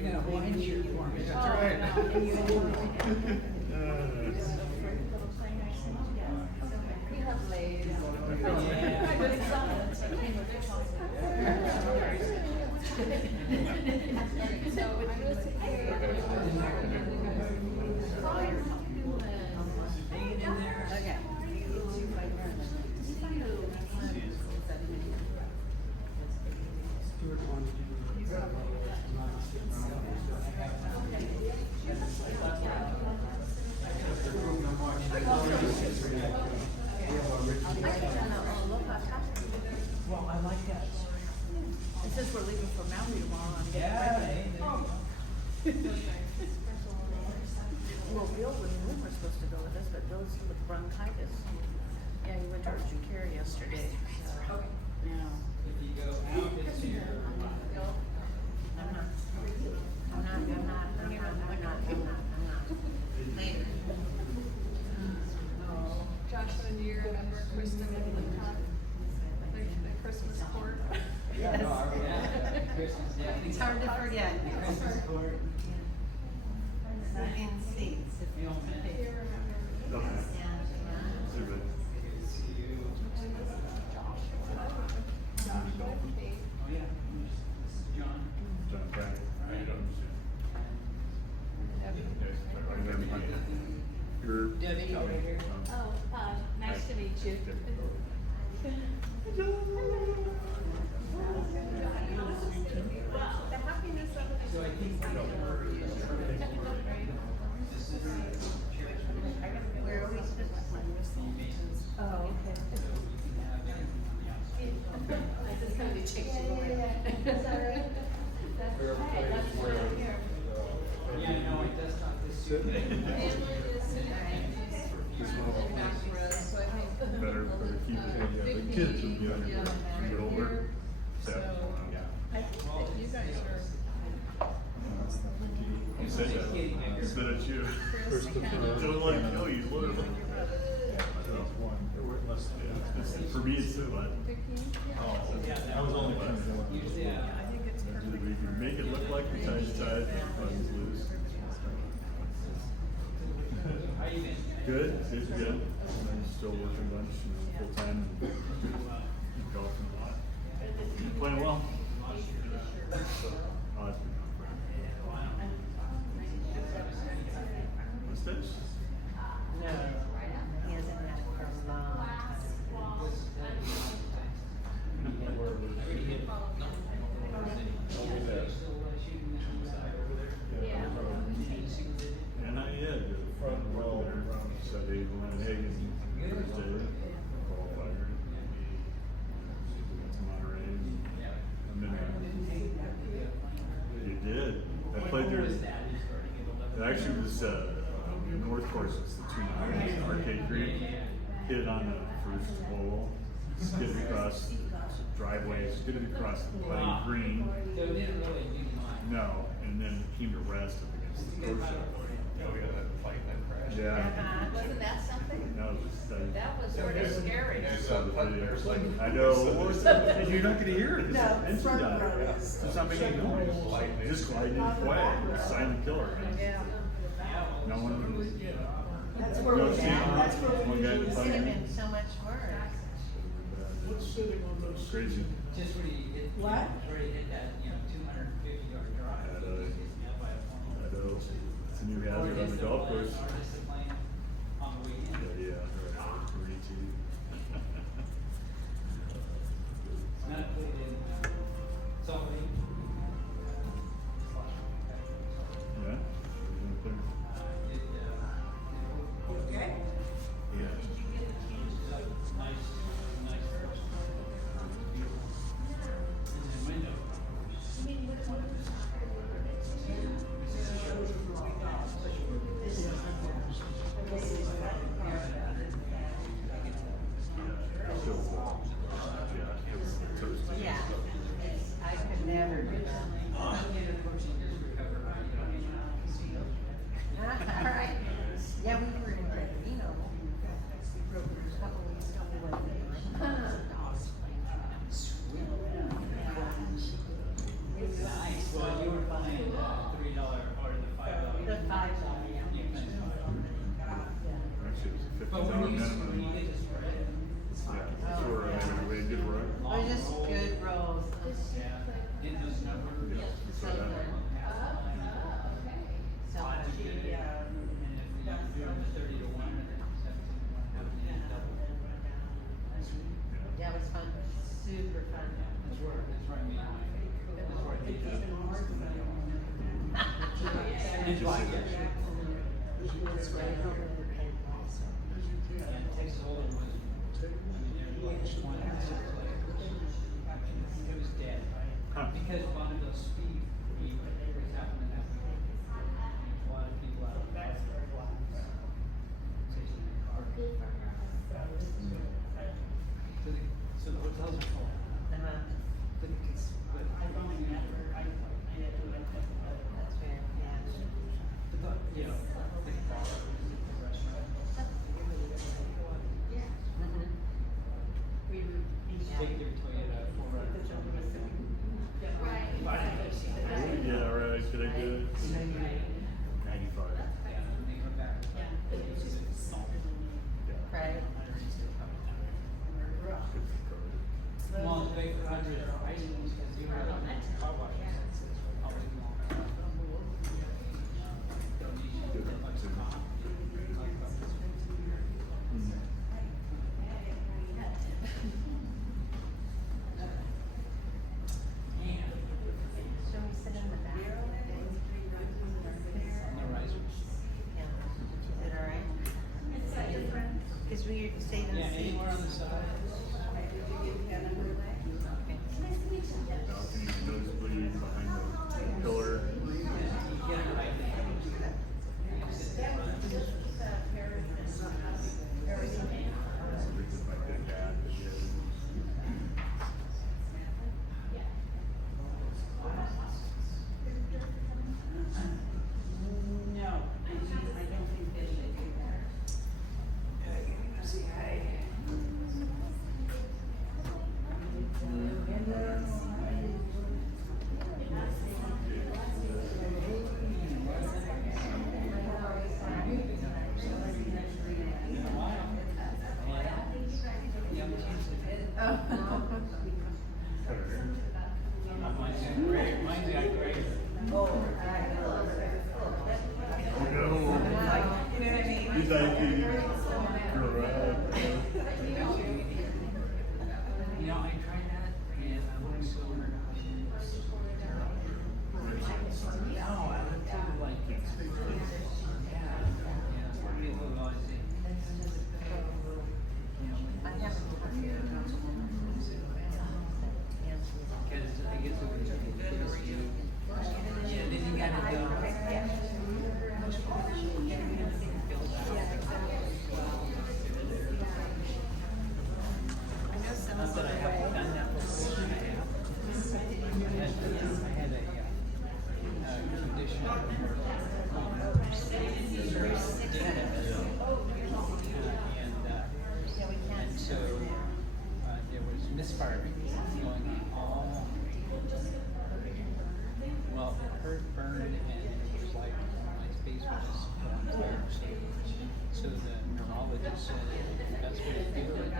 bring in a Hawaiian shirt for me. That's right. We have laid. Yeah. I just saw it. So it came with the chocolate. So I was Hang it in there. okay. Stuart wanted to Well, I like that. And since we're leaving for Maui tomorrow, I'm getting Yeah, ready. hey, there you go. Well, Bill was, we were supposed to go with us, but Bill's with bronchitis. Yeah, he went to urgent care yesterday, so. Yeah. If you go out this year. I'm not. Later. Joshua, do you remember Kristen and the Christmas court? Yes. Yeah, Christmas, yeah. It's hard to forget. Christmas court. Sitting seats. You don't think. Okay. Too bad. Oh, yeah. This is John. John Frank. How you doing? You're. Debbie over here. Oh, nice to meet you. The happiness of it. So I think Where are we supposed to play? Oh, okay. I just kind of changed away. Yeah, no, it does not this year. Better keep it, the kids will be on your, get older. So, I think that you guys are. you said that, I said it you. Don't like, oh, you literally. For me, it's too, but. I was only kind of. Usually, I think it's perfect. We can make it look like we tied the tie, buttons loose. how you been? Good, good. I'm still working a bunch, full time, golfing a lot. Playing well. What's this? No, he hasn't had it for a long time. And I had the front row there, so they went Hagen Thursday, qualifier. Went to Monterey. And then, you did. I played there. It actually was, the North Course was the 2 miles, Arcade Creek. Hit it on the first hole, skidded across the driveway, skidded across the putting green. So it didn't really do much. No, and then it came to rest up against the Scotia. Oh, we had that fight that crash. Yeah. Wasn't that something? That was just, That was sort of scary. Yeah, saw the so video. there's like. I know. You're not gonna hear it. No, It's front done. row. It's not making noise. Just gliding away. Silent killer. Yeah. No one. That's where No, we're see, at, that's where one we guy need was to Could have funny. been so much worse. What's sitting on those? Crazy. Just where you hit, What? where you hit that, 250-yard drive. I know. Yeah, by a phone. I know. It's a new Or hazard on just the golf course. Or just the plane on the weekend. Yeah, right. Green tea. It's not put in, somebody. Yeah. Okay. Yeah. Nice first. And then window. This is $3 or the $5. The $5, yeah. You can spend $5. Actually, it was a But when $50 you, when you minimum. get to spread it, Yeah, so we had good run. They're just good rolls. yeah, in those numbers. Yeah, so that- So Odds are much. good. And if you do them 30 to 1, and then 17 to 1, have to double. Yeah, it was fun, super fun. That's where I made my, that's where I did that. And Just buy so it. that- And Texas Hold'em was, I mean, everyone just wanted to six players. It was dead. Huh. Because one of those speed, was happening that week. A lot of people out of the house. Taking the car. So the hotels are full. Uh-huh. But it's, but I don't think that's very, That's fair, yeah. but the, you know, the bar, the restaurant. Take your Toyota 4Runner. Yeah, all right, could I do it? 95. Yeah, and they come back. It's salt. Right. Well, it's big country ice cream because you were car washes. Always long. Don't need you that much time. Shall we sit in the back? No risers. Yeah. Is it all right? Because we stayed in the Yeah, seats. anywhere on the side. Balcony, nosebleed, behind the pillar. You get it right there. You sit there. With my big hat that she has. No, I don't think they should do that. Mine's got great. Oh no. He's like, You know, I tried that and I went so no, I went to like real low, I think. I haven't talked to the councilwoman. Because I guess it was. Yeah, then you gotta go. Not that I haven't done that before, I have. I had a condition where and so there was misfiring going on all. Well, it hurt, burned, and it was like my face was on fire. So the neurologist said the best way to do it.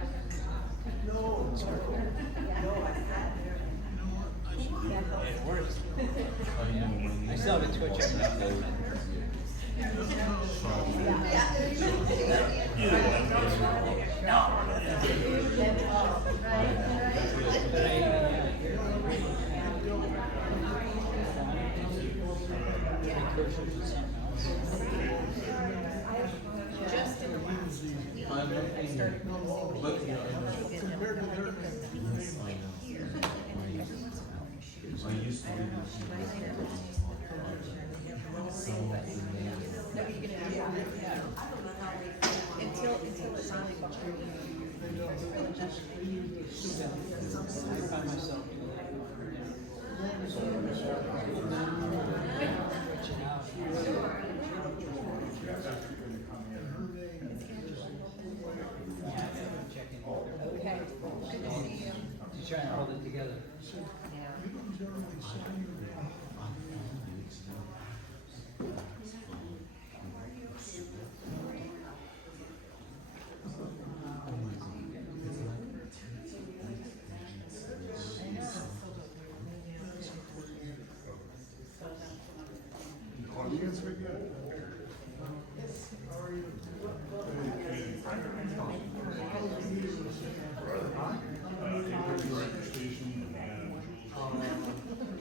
It works. Yeah. I still have a twitch every now and then. But Just in the last week, I started noticing compared to their here. I used to live in What are you gonna do? Until it's finally I found myself reaching out. Yeah, I'm checking. Okay, good to see you. She's trying to hold it together. Yeah. Yes, we did.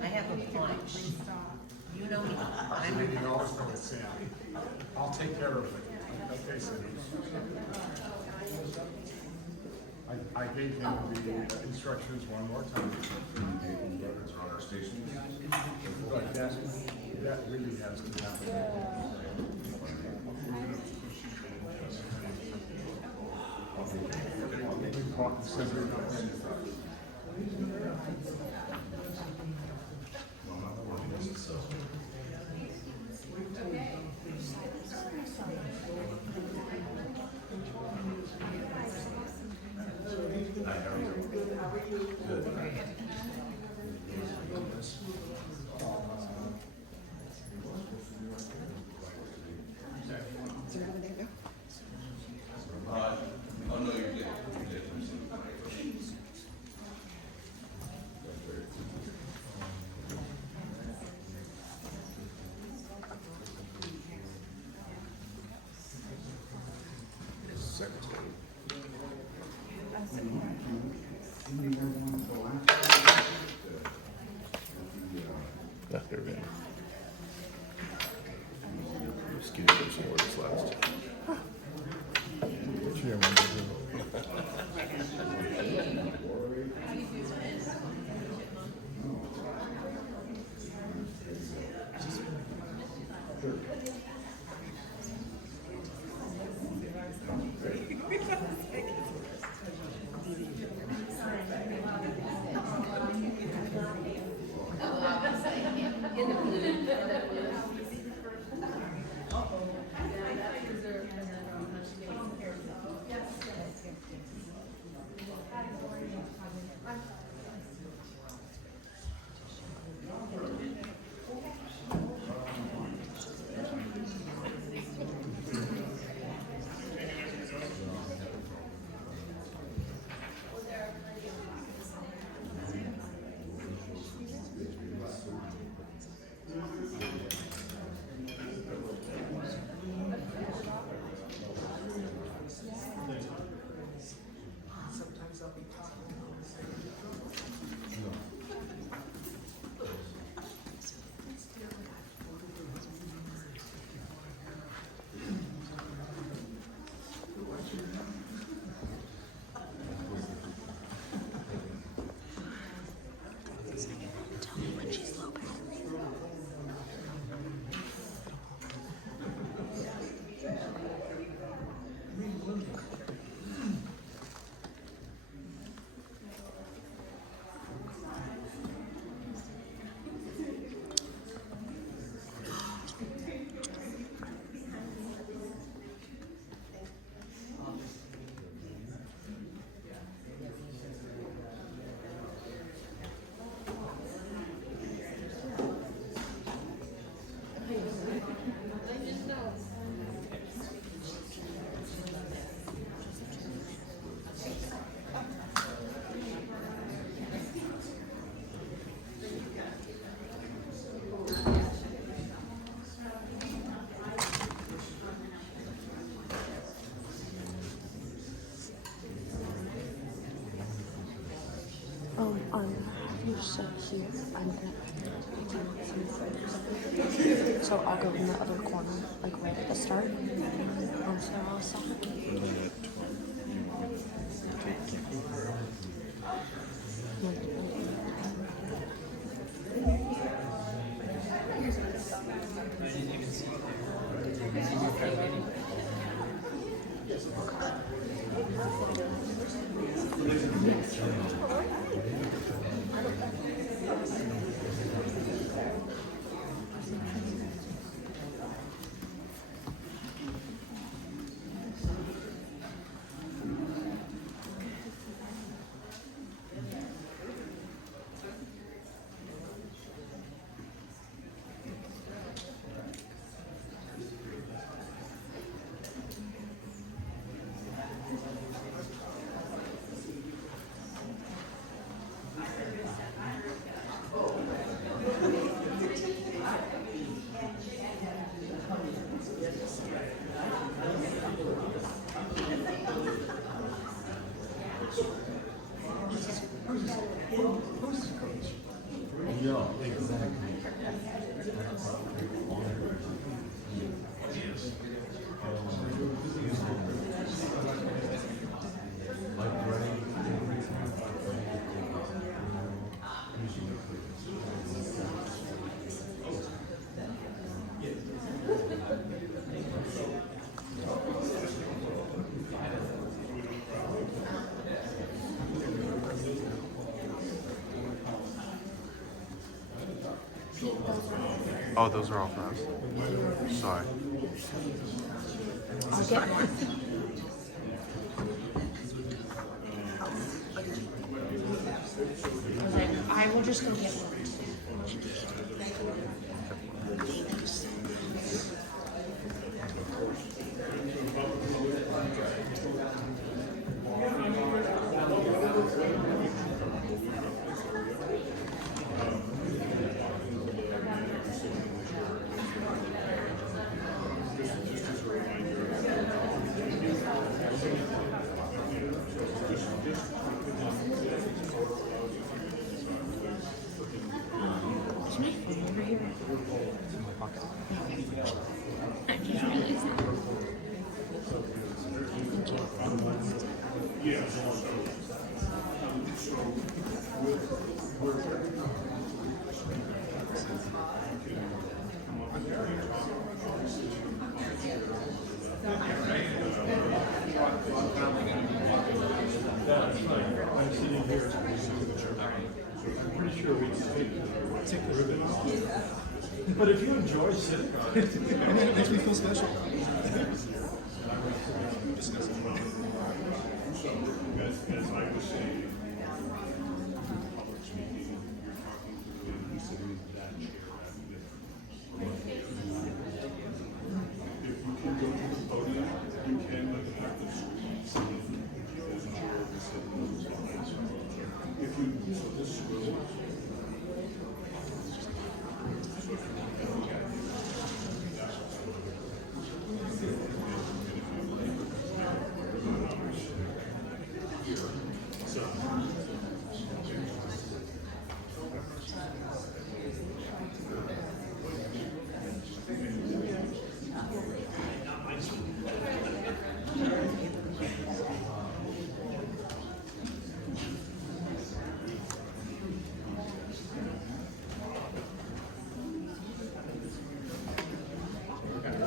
I have a bunch. You know me. You can always call Sam. I'll take care of it. Okay, Sam. I gave him the instructions one more time. Records are on our station. But that really has to happen. We talked several times. Oh no, you did. Yeah, here we go. Excuse me, some words last. You're so here. I'm gonna pick you up some photos. So I'll go in the other corner, like right at the start. So I'll stop. I didn't even see it. Oh, those are all for us. Sorry. I'll get one. I will just go get one. Is my phone over here? In my pocket. I just realized that. Thank you. I'm sitting here as a signature. I'm pretty sure we can take the ribbon off. But if you enjoy sitting on it, I mean, it makes me feel special. as I was saying, public speaking, you sit in that chair if you can go to the podium, you can, but you have to sit in the chair to sit in those lines. If you, so this swivel.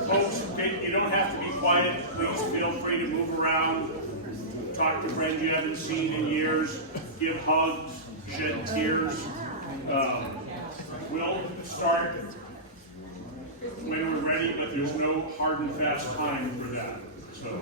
Folks, you don't have to be quiet. Please feel free to move around, talk to friends you haven't seen in years, give hugs, shed tears. We'll start when we're ready, but there's no hard and fast time for that. So.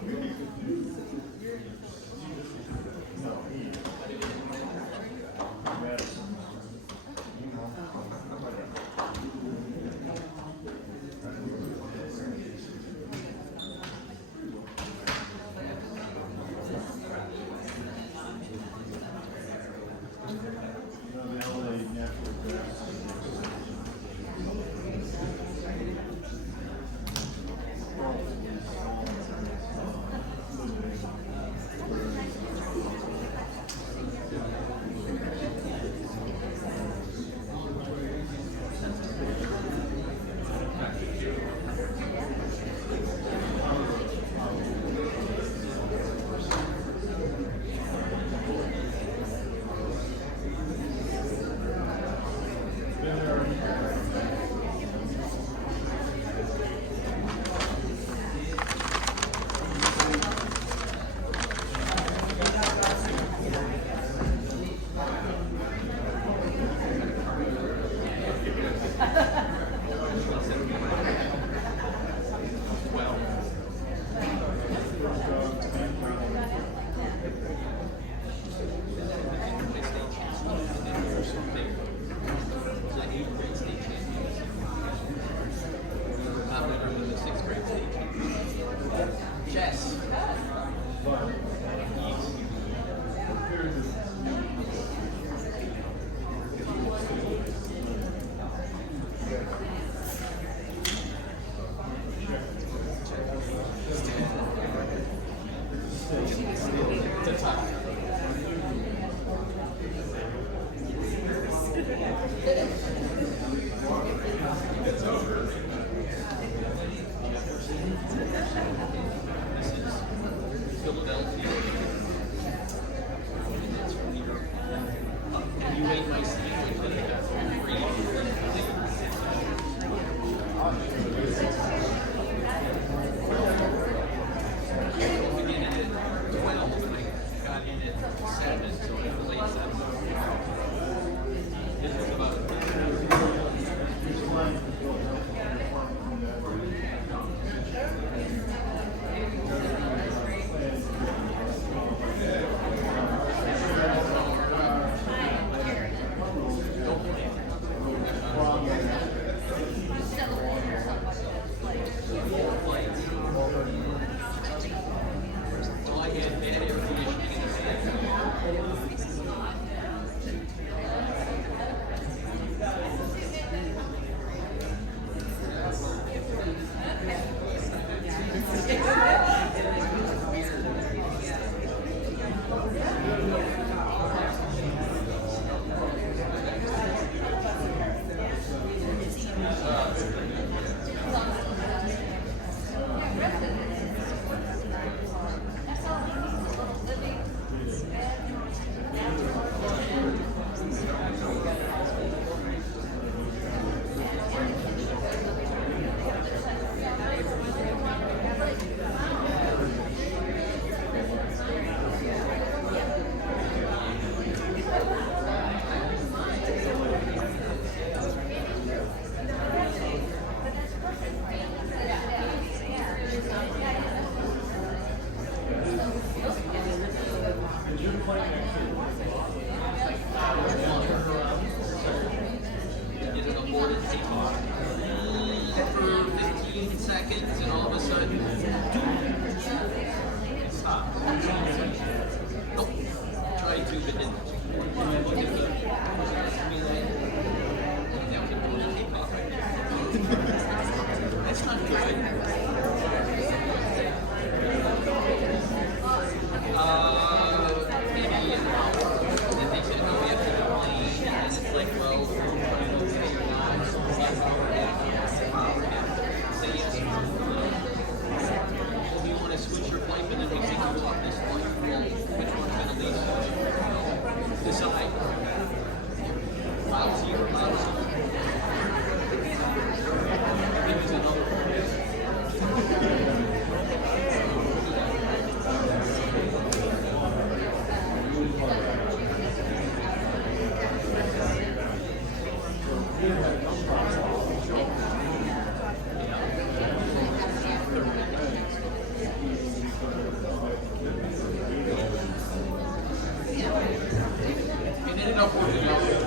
seconds, and all of a sudden, stop. Oh, tried to, but didn't. And I looked at the, that was a total takeoff right there. That's not good. Maybe an hour. And then they said, oh, we have to the plane. And it's like, well, we're trying to okay or not. Say yes. Do you want to switch your flight, but then we take you off this flight? Well, which one's going to least decide? Lousy or lousy? It was another It ended up working out okay.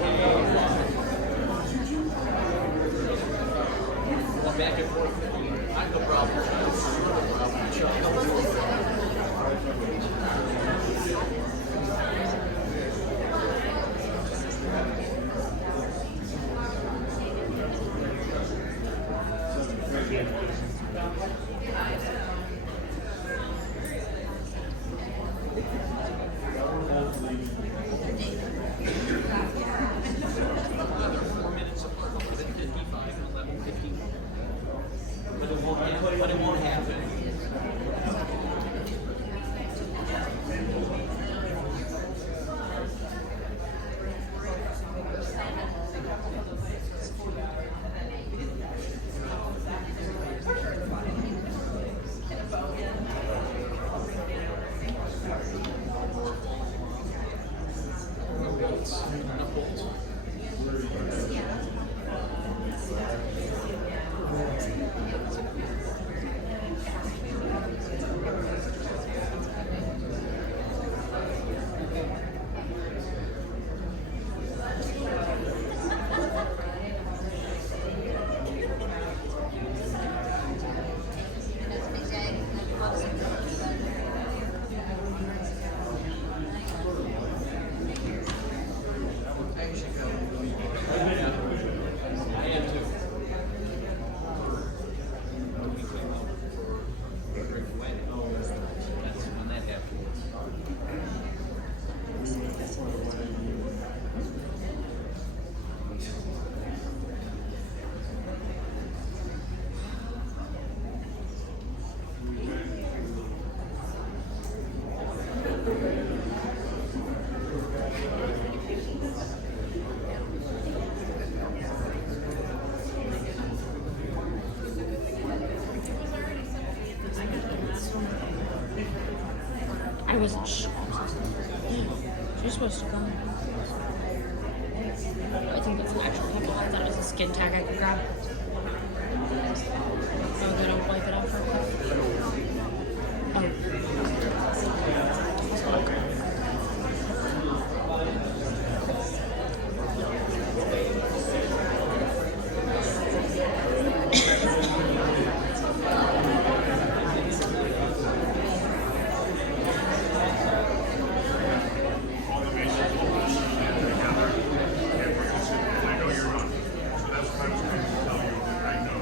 Well, back and forth. I have no They're 4 minutes apart, 11:55 and 11:51. But it won't happen. I am too. That's when that happens. I wasn't sure. You're supposed to go. I think that's an actual pimple. I thought it was a skin tag I could grab. Oh, they don't wipe it off real quick. All the bases closed, together, and we're just, and I know you're not. So that's what I was going to tell you right now.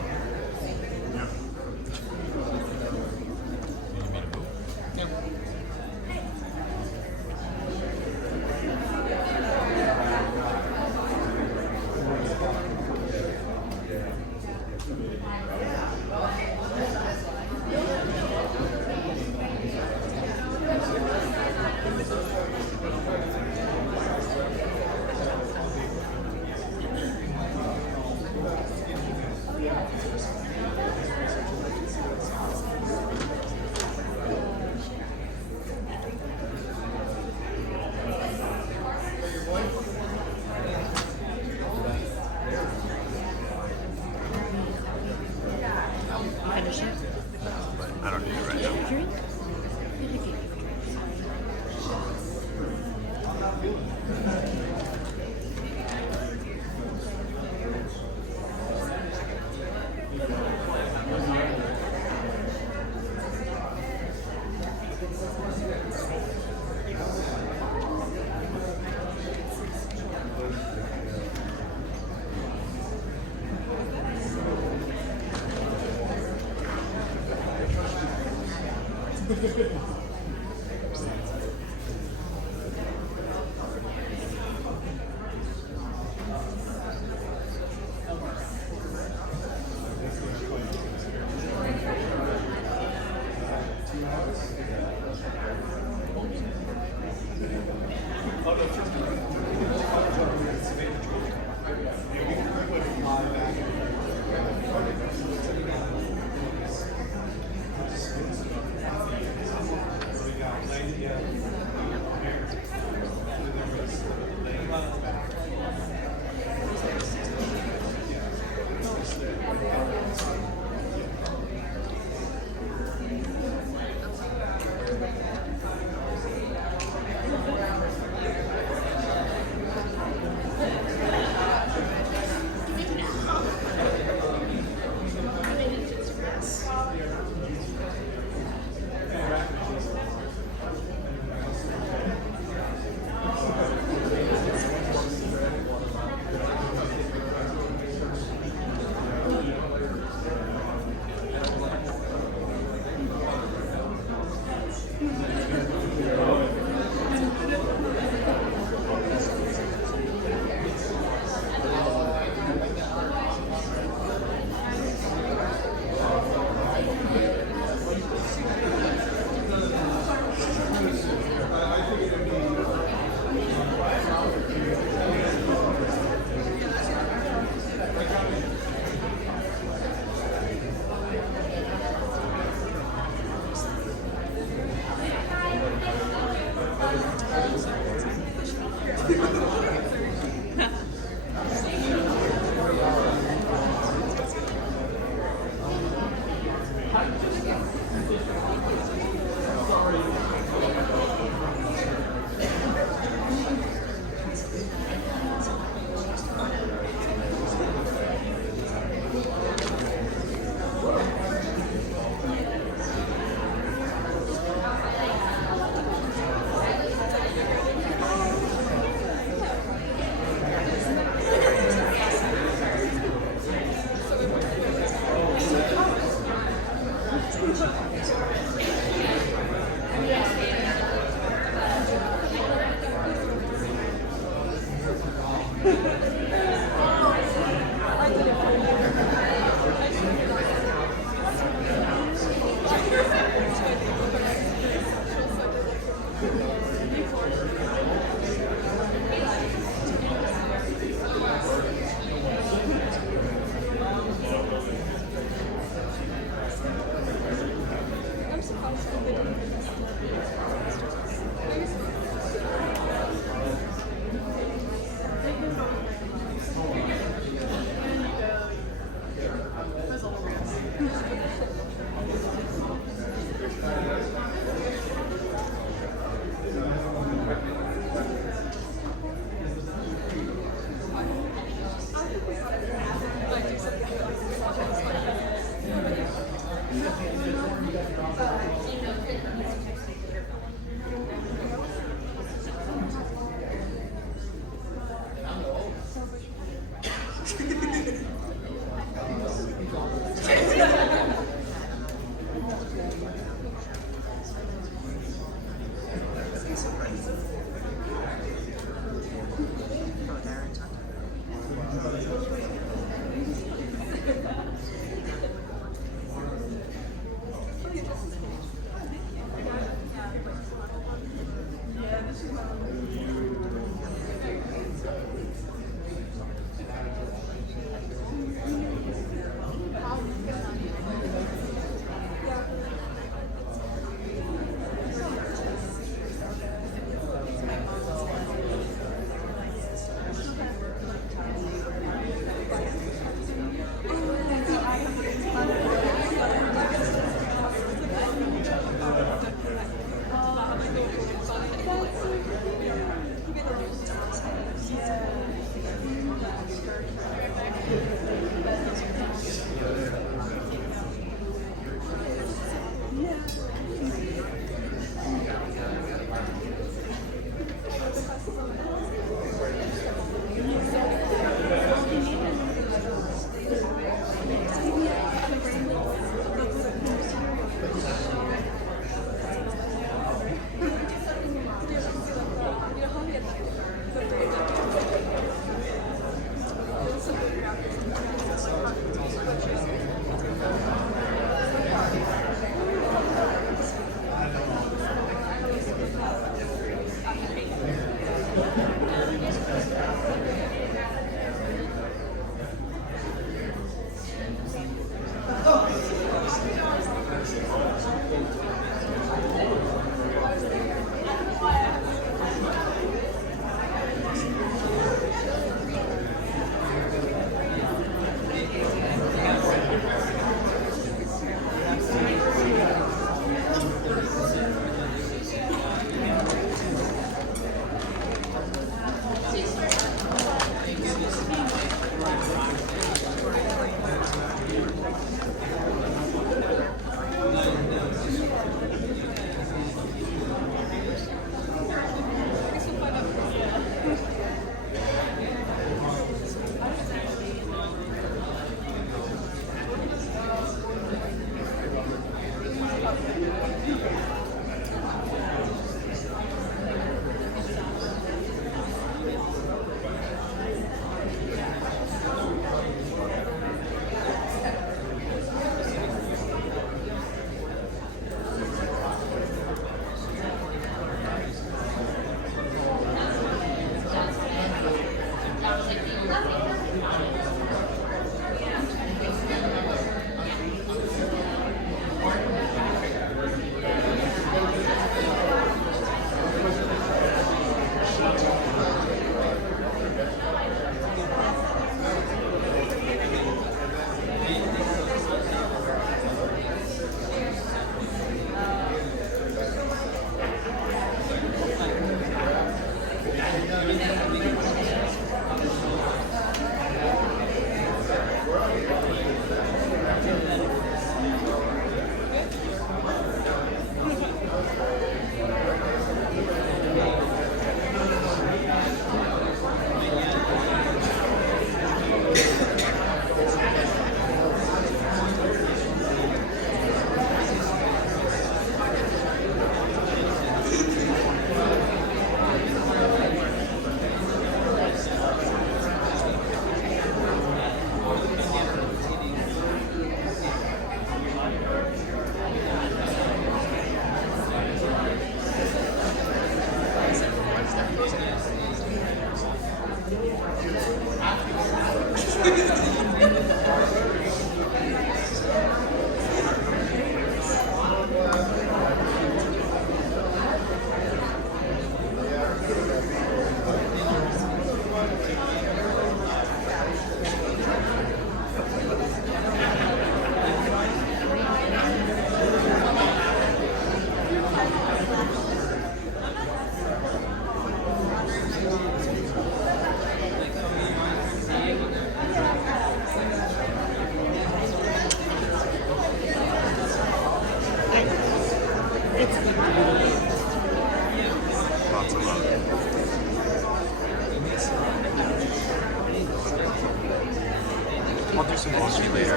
I'll do some bullshit later.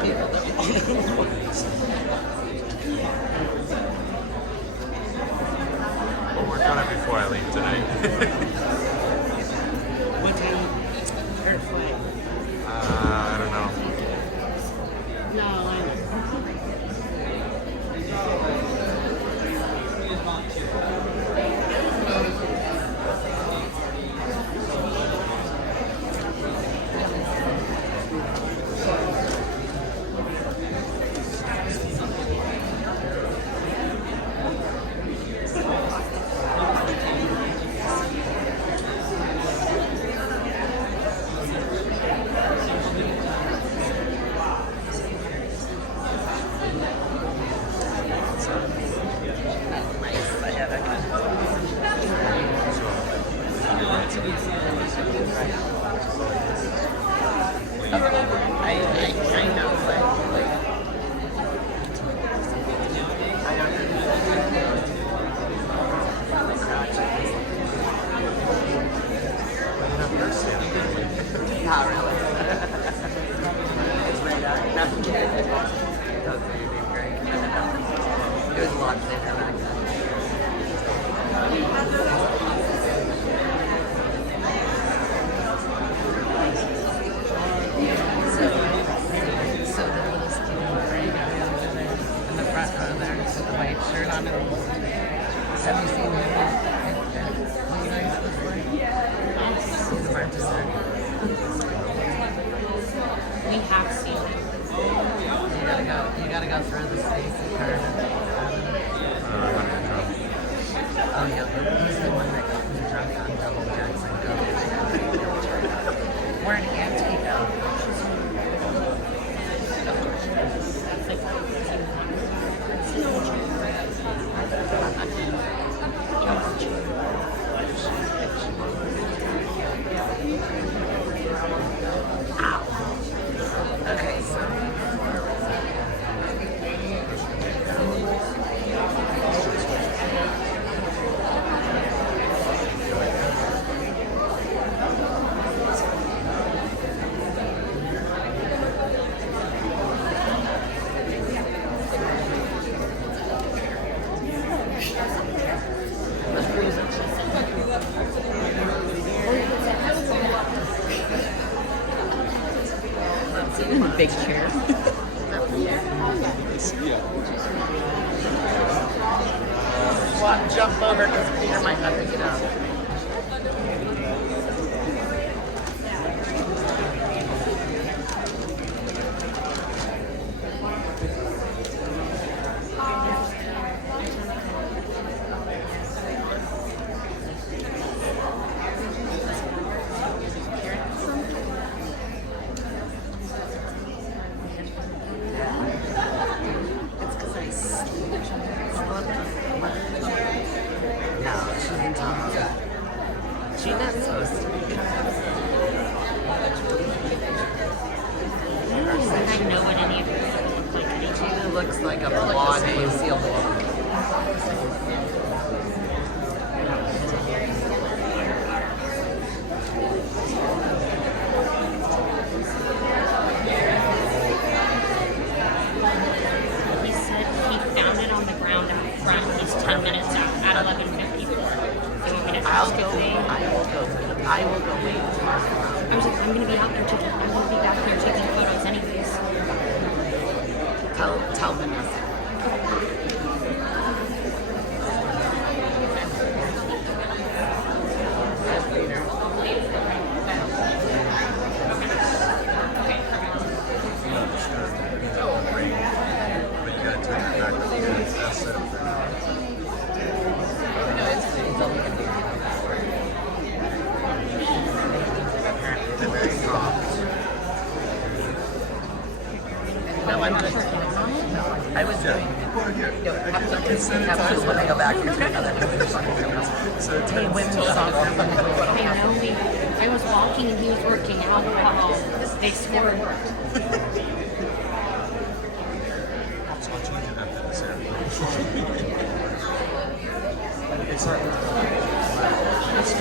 We'll work on it before I leave tonight. What time? Third flight. I don't know. No, I not really. It's laid out. Nothing good. Okay, you did great. It was a lot thinner back then. So the little skinny gray guy over there in the front row there with the white shirt on him. Have you seen him? What you know he's supposed to like? He's a bartender. We have seen it. You gotta go through the Stacy card. Oh yeah, he's the one that got me drunk on Double Jackson Go. We're in Antigua. Ow. Okay, so where was big chair. Jump over because Peter might not pick it up. It's because I slept. No, she's in Tonga. She's not supposed to be. I know what any of it look like. She looks like a blonde Lucille Ball. He said he found it on the ground out front. He's 10 minutes out at 11:54. So you can I'll ask go. if they. I will go wait tomorrow. I was like, I'm gonna be out there taking. I'm gonna be back here taking photos anyways. Tell Vanessa. No, I'm good. I was doing after when I go back here to another hey, women's soccer. I know. I was walking and he was working out. How they scored. It's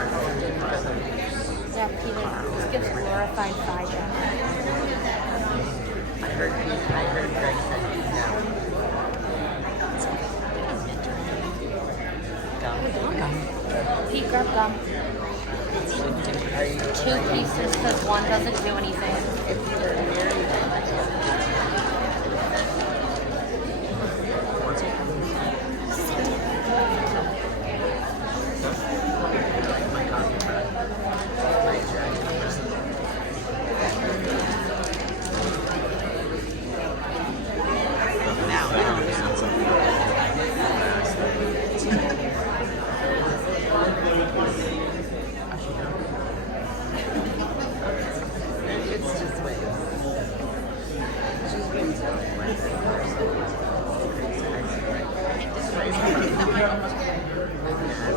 Yeah, Peter, this gives glorified Fajr. I heard Greg said no. Gum. Pete, grab gum. Are you 2 pieces because 1 doesn't do anything. if you were here, my coffee bread. It's just waves. She's been so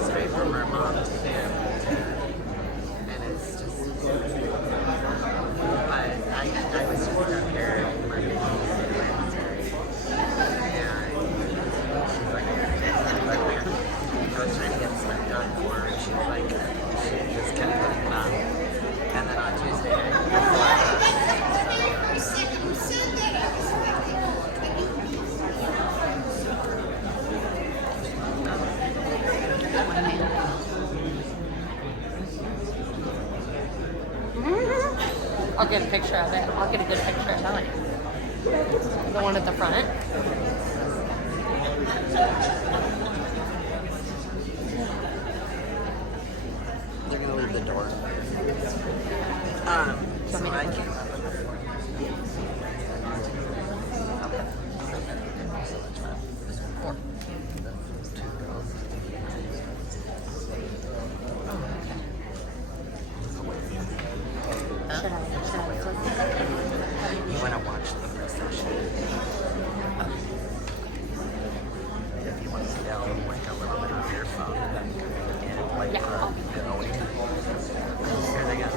straight from her mom's family. And it's just, I was just up here in my Wednesday. And she's like, I was trying to get stuff done for her. And she's like, she just kept putting it off. And then on Tuesday, I'll get a picture of it. I'll get a good picture of it. The one at the front. they're gonna leave the door. So I came up with you want to watch the procession. If you want to down like a little bit of your phone, then and like Yeah, I'll be here they go.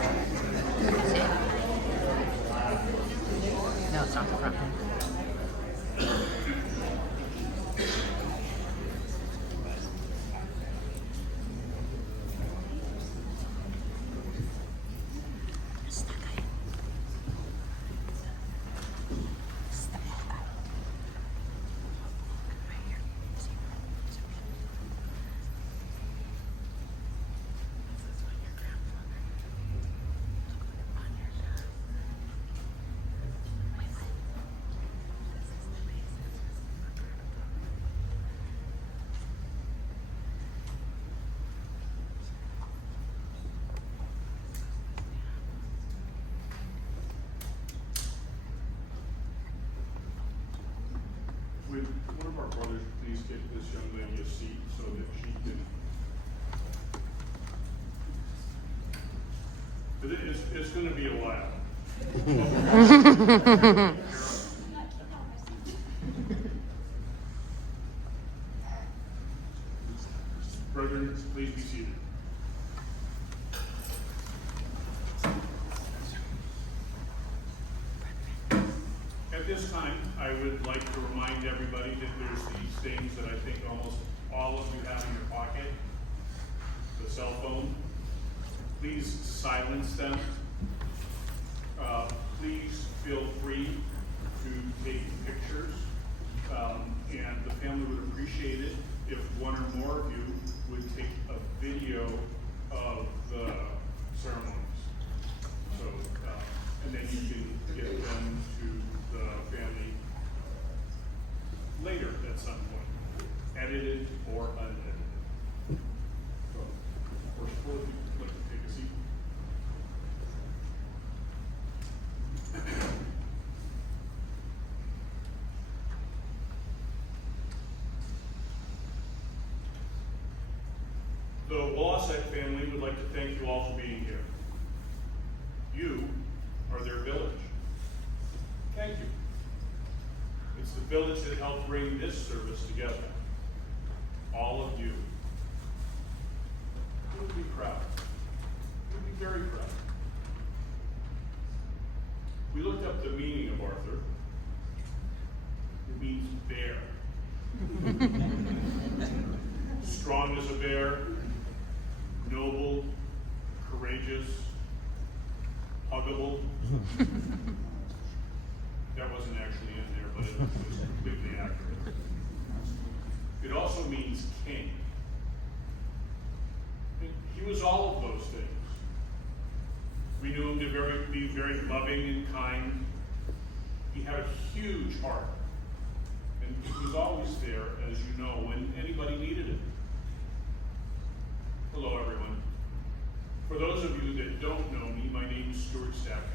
No, it's not the front. Would one of our brothers please get this young lady a seat so that she can? But it's gonna be a while. Brethren, please be seated. At this time, I would like to remind everybody that there's these things that I think almost all of you have in your pocket. The cell phone. Please silence them. Please feel free to take pictures. And the family would appreciate it if one or more of you would take a video of the ceremonies. So, and then you can get them to the family later at some point, edited or unedited. So, first of all, if you'd like to take a seat. The Walasek family would like to thank you all for being here. You are their village. Thank you. It's the village that helped bring this service together. All of you. You would be proud. You would be very proud. We looked up the meaning of Arthur. It means bear. Strong as a bear, noble, That wasn't actually in there, but it was completely accurate. It also means king. He was all of those things. We knew him to be very loving and kind. He had a huge heart. And he was always there, as you know, when anybody needed it. Hello, everyone. For those of you that don't know me, my name is Stuart Stackhouse.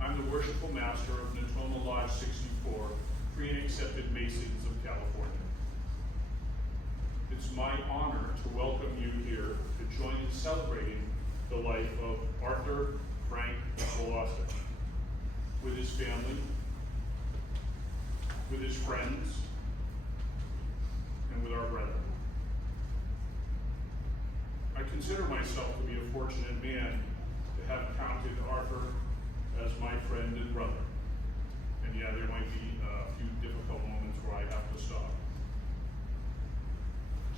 I'm the worshipful master of Natoma Lodge 64, Free and Accepted Masons of California. It's my honor to welcome you here to join in celebrating the life of Arthur Frank Walasek with his family, with his friends, and with our brethren. I consider myself to be a fortunate man to have counted Arthur as my friend and brother. And yeah, there might be a few difficult moments where I have to stop.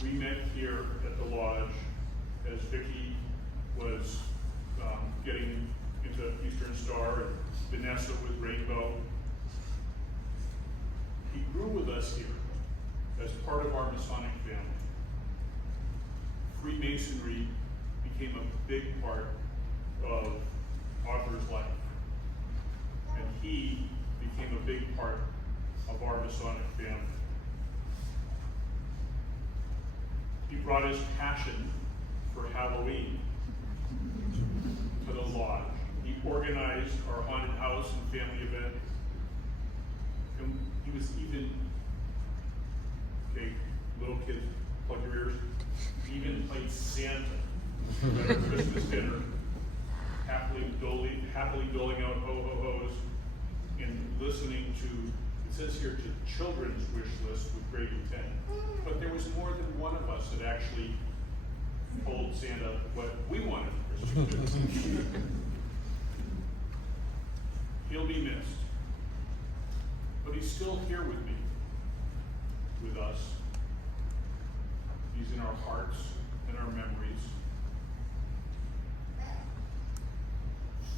We met here at the lodge as Vicki was getting into Eastern Star and Vanessa with Rainbow. He grew with us here as part of our Masonic family. Freemasonry became a big part of Arthur's life, and he became a big part of our Masonic family. He brought his passion for Halloween to the lodge. He organized our haunted house and family event. And he was even, okay, little kids, plug your ears, he even played Santa at a Christmas dinner, happily doling out ho-ho-hos and listening to, it says here, to children's wish list with great intent. But there was more than one of us that actually told Santa what we wanted for Christmas dinner. He'll be missed, but he's still here with me, with us. He's in our hearts and our memories.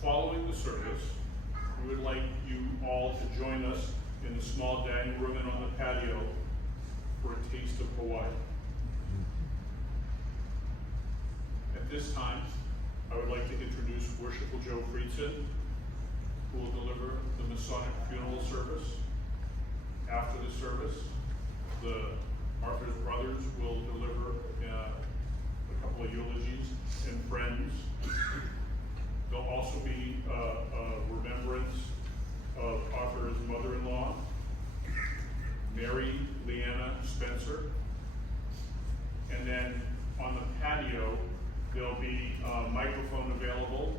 Following the service, we would like you all to join us in the small dining room and on the patio for a taste of Hawaii. At this time, I would like to introduce Worshipful Joe Friedson, who will deliver the Masonic funeral service. After the service, Arthur's brothers will deliver a couple of eulogies and friends. There'll also be a remembrance of Arthur's mother-in-law, Mary Leanna Spencer. And then on the patio, there'll be a microphone available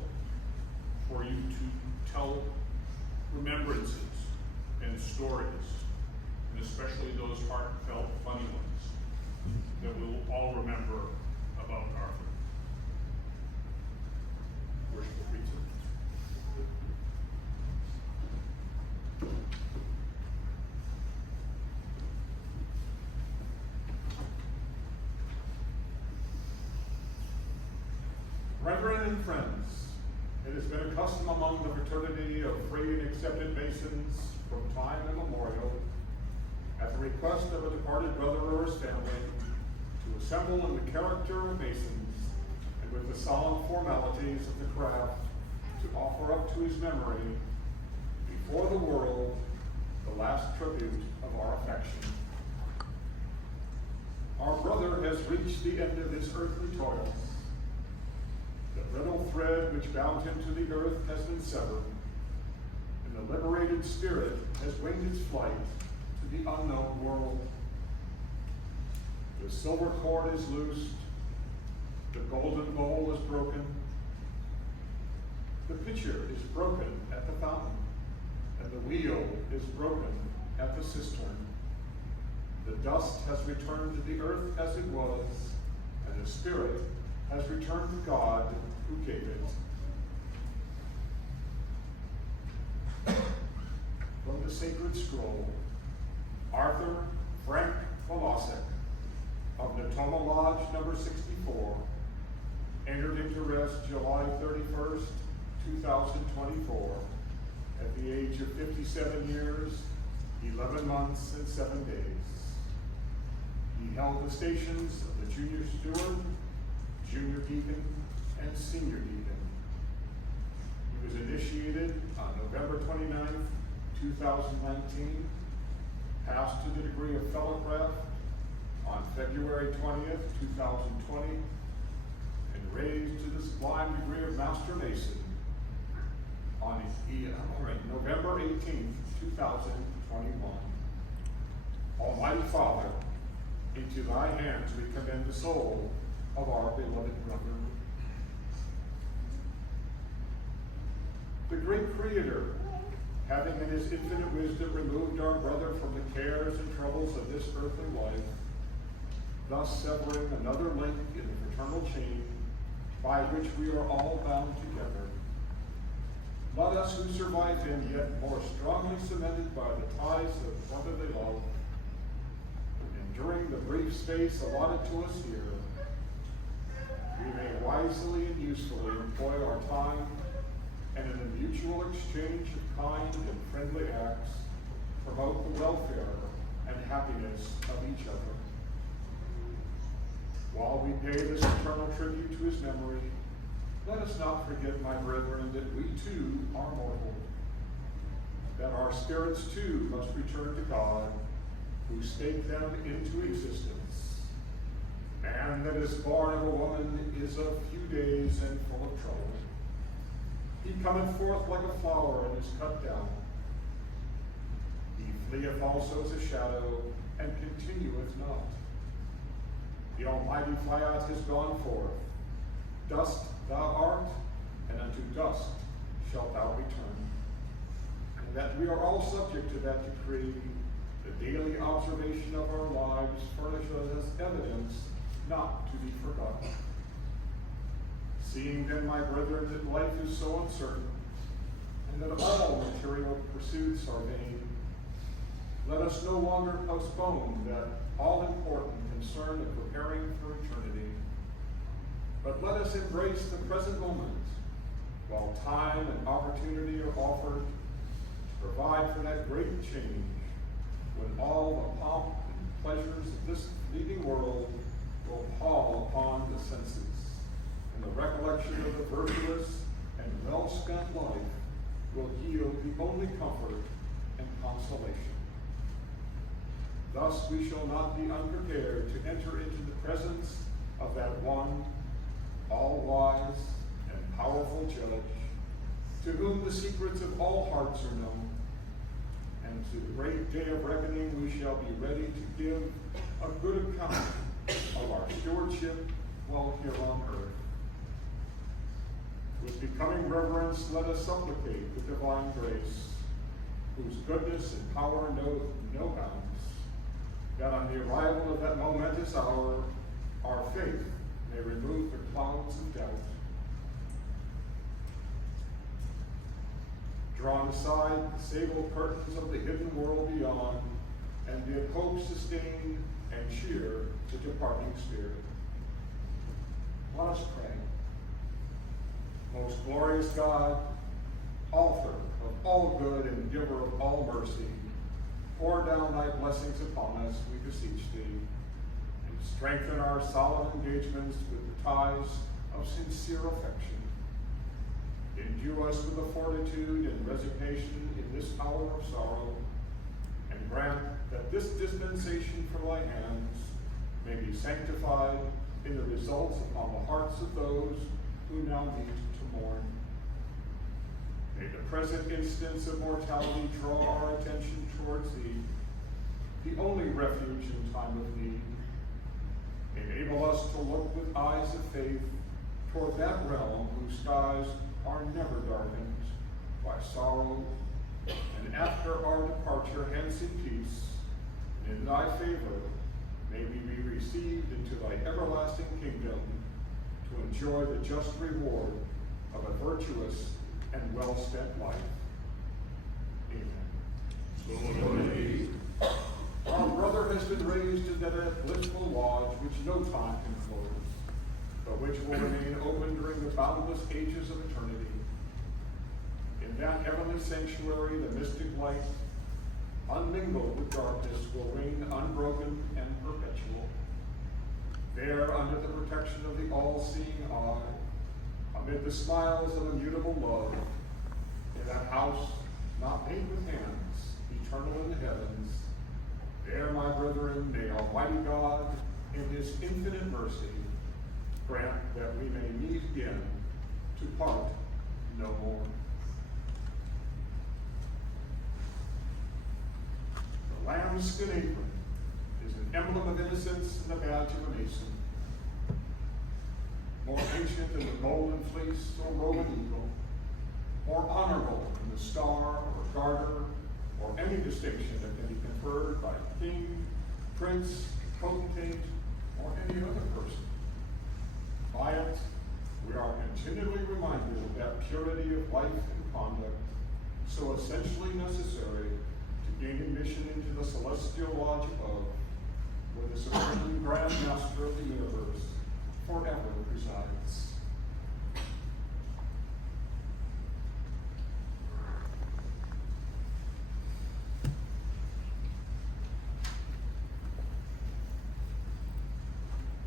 for you to tell remembrances and stories, and especially those heartfelt, funny ones that we'll all remember about Arthur. Worshipful Friedson. Brethren and friends, it has been a custom among the fraternity of free and accepted Masons from time immemorial, at the request of a departed brother or his family, to assemble in the character of Masons and with the solemn formalities of the craft to offer up to his memory before the world the last tribute of our affection. Our brother has reached the end of his earthly toils. The brittle thread which bound him to the earth has been severed, and the liberated spirit has winged its flight to the unknown world. The silver cord is loosed, the golden bowl is broken, the pitcher is broken at the fountain, and the wheel is broken at the cistern. The dust has returned to the earth as it was, and the spirit has returned to God who gave it. From the sacred scroll, Arthur Frank Walasek of Natoma Lodge number 64 entered into rest July 31st, 2024, at the age of 57 years, 11 months, and 7 days. He held the stations of the junior steward, junior deacon, and senior deacon. He was initiated on November 29th, 2019, passed to the degree of fellowcraft on February 20th, 2020, and raised to the sublime degree of Master Mason on November 18th, 2021. Almighty Father, into thy hands we commend the soul of our beloved brother. The great Creator, having in his infinite wisdom removed our brother from the cares and troubles of this earthly life, thus severing another link in the fraternal chain by which we are all bound together, let us who survive him yet more strongly cemented by the ties of brotherly love, and during the brief space allotted to us here, we may wisely and usefully employ our time and in the mutual exchange of kind and friendly acts promote the welfare and happiness of each other. While we pay this eternal tribute to his memory, let us not forget, my brethren, that we too are mortal, that our spirits too must return to God, who spake them into existence. Man that is born of a woman is of few days and full of trouble. He cometh forth like a flower and is cut down. He fleeth also as a shadow and continueth not. The Almighty Fliat has gone forth. Dust thou art, and unto dust shalt thou return. And that we are all subject to that decree, the daily observation of our lives furnishes us evidence not to be forgotten. Seeing then, my brethren, that life is so uncertain, and that all material pursuits are vain, let us no longer postpone that all-important concern of preparing for eternity, but let us embrace the present moment while time and opportunity are offered to provide for that great change when all the pomp and pleasures of this fleeting world will pall upon the senses, and the recollection of the virtuous and well-spent life will yield the only comfort and consolation. Thus we shall not be unprepared to enter into the presence of that one all-wise and powerful Judge, to whom the secrets of all hearts are known, and to the great day of reckoning we shall be ready to give a good account of our stewardship while here on earth. With becoming reverence, let us supplicate the divine grace, whose goodness and power know no bounds, that on the arrival of that momentous hour, our faith may remove the clouds of doubt. Drawn aside the sable curtains of the hidden world beyond, and bid hope sustain and cheer the departing spirit. Let us pray. Most glorious God, author of all good and giver of all mercy, pour down thy blessings upon us, we beseech thee, and strengthen our solemn engagements with the ties of sincere affection. Endue us with the fortitude and resignation in this hour of sorrow, and grant that this dispensation from thy hands may be sanctified in the results upon the hearts of those who now meet to mourn. May the present instance of mortality draw our attention towards thee, the only refuge in time of need. Enable us to look with eyes of faith toward that realm whose skies are never darkened by sorrow, and after our departure hence in peace, and in thy favor, may we be received into thy everlasting kingdom to enjoy the just reward of a virtuous and well-spent life. Amen. Our brother has been raised into that blissful lodge which no time can close, but which will remain open during the boundless ages of eternity. In that heavenly sanctuary, the mystic light, unmingled with darkness, will reign unbroken and perpetual. There, under the protection of the all-seeing eye, amid the smiles of immutable love, in that house not made with hands, eternal in the heavens, there, my brethren, may Almighty God, in his infinite mercy, grant that we may meet again to part no more. The lambskin apron is an emblem of innocence and a badge of a mason. More ancient than the golden fleece or Roman eagle, more honorable than the star or garter or any distinction that can be conferred by king, prince, potentate, or any other person. By it, we are continually reminded of that purity of life and conduct, so essentially necessary to gain admission into the celestial lodge above, where the supreme grand master of the universe forever resides.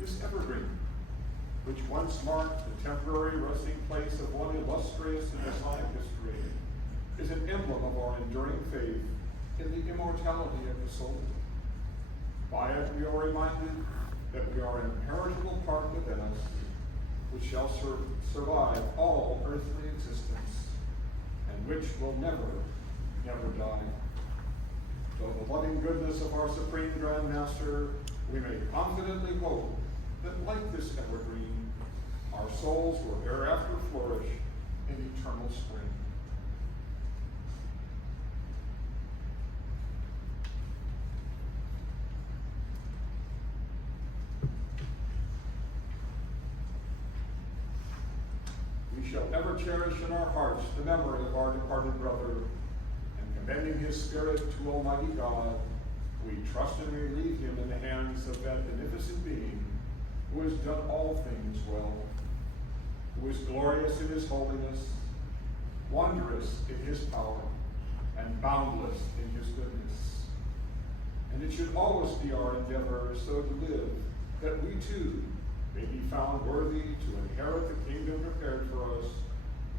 This evergreen, which once marked the temporary resting place of one illustrious in Masonic history, is an emblem of our enduring faith in the immortality of the soul. By it we are reminded that we are an imperishable part within us, which shall survive all earthly existence, and which will never, never die. Though the loving goodness of our Supreme Grand Master, we may confidently hope that, like this evergreen, our souls will hereafter flourish in eternal spring. We shall ever cherish in our hearts the memory of our departed brother, and commending his spirit to Almighty God, we trust and relieve him in the hands of that beneficent being who has done all things well, who is glorious in his holiness, wondrous in his power, and boundless in his goodness. And it should always be our endeavor so to live that we too may be found worthy to inherit the kingdom prepared for us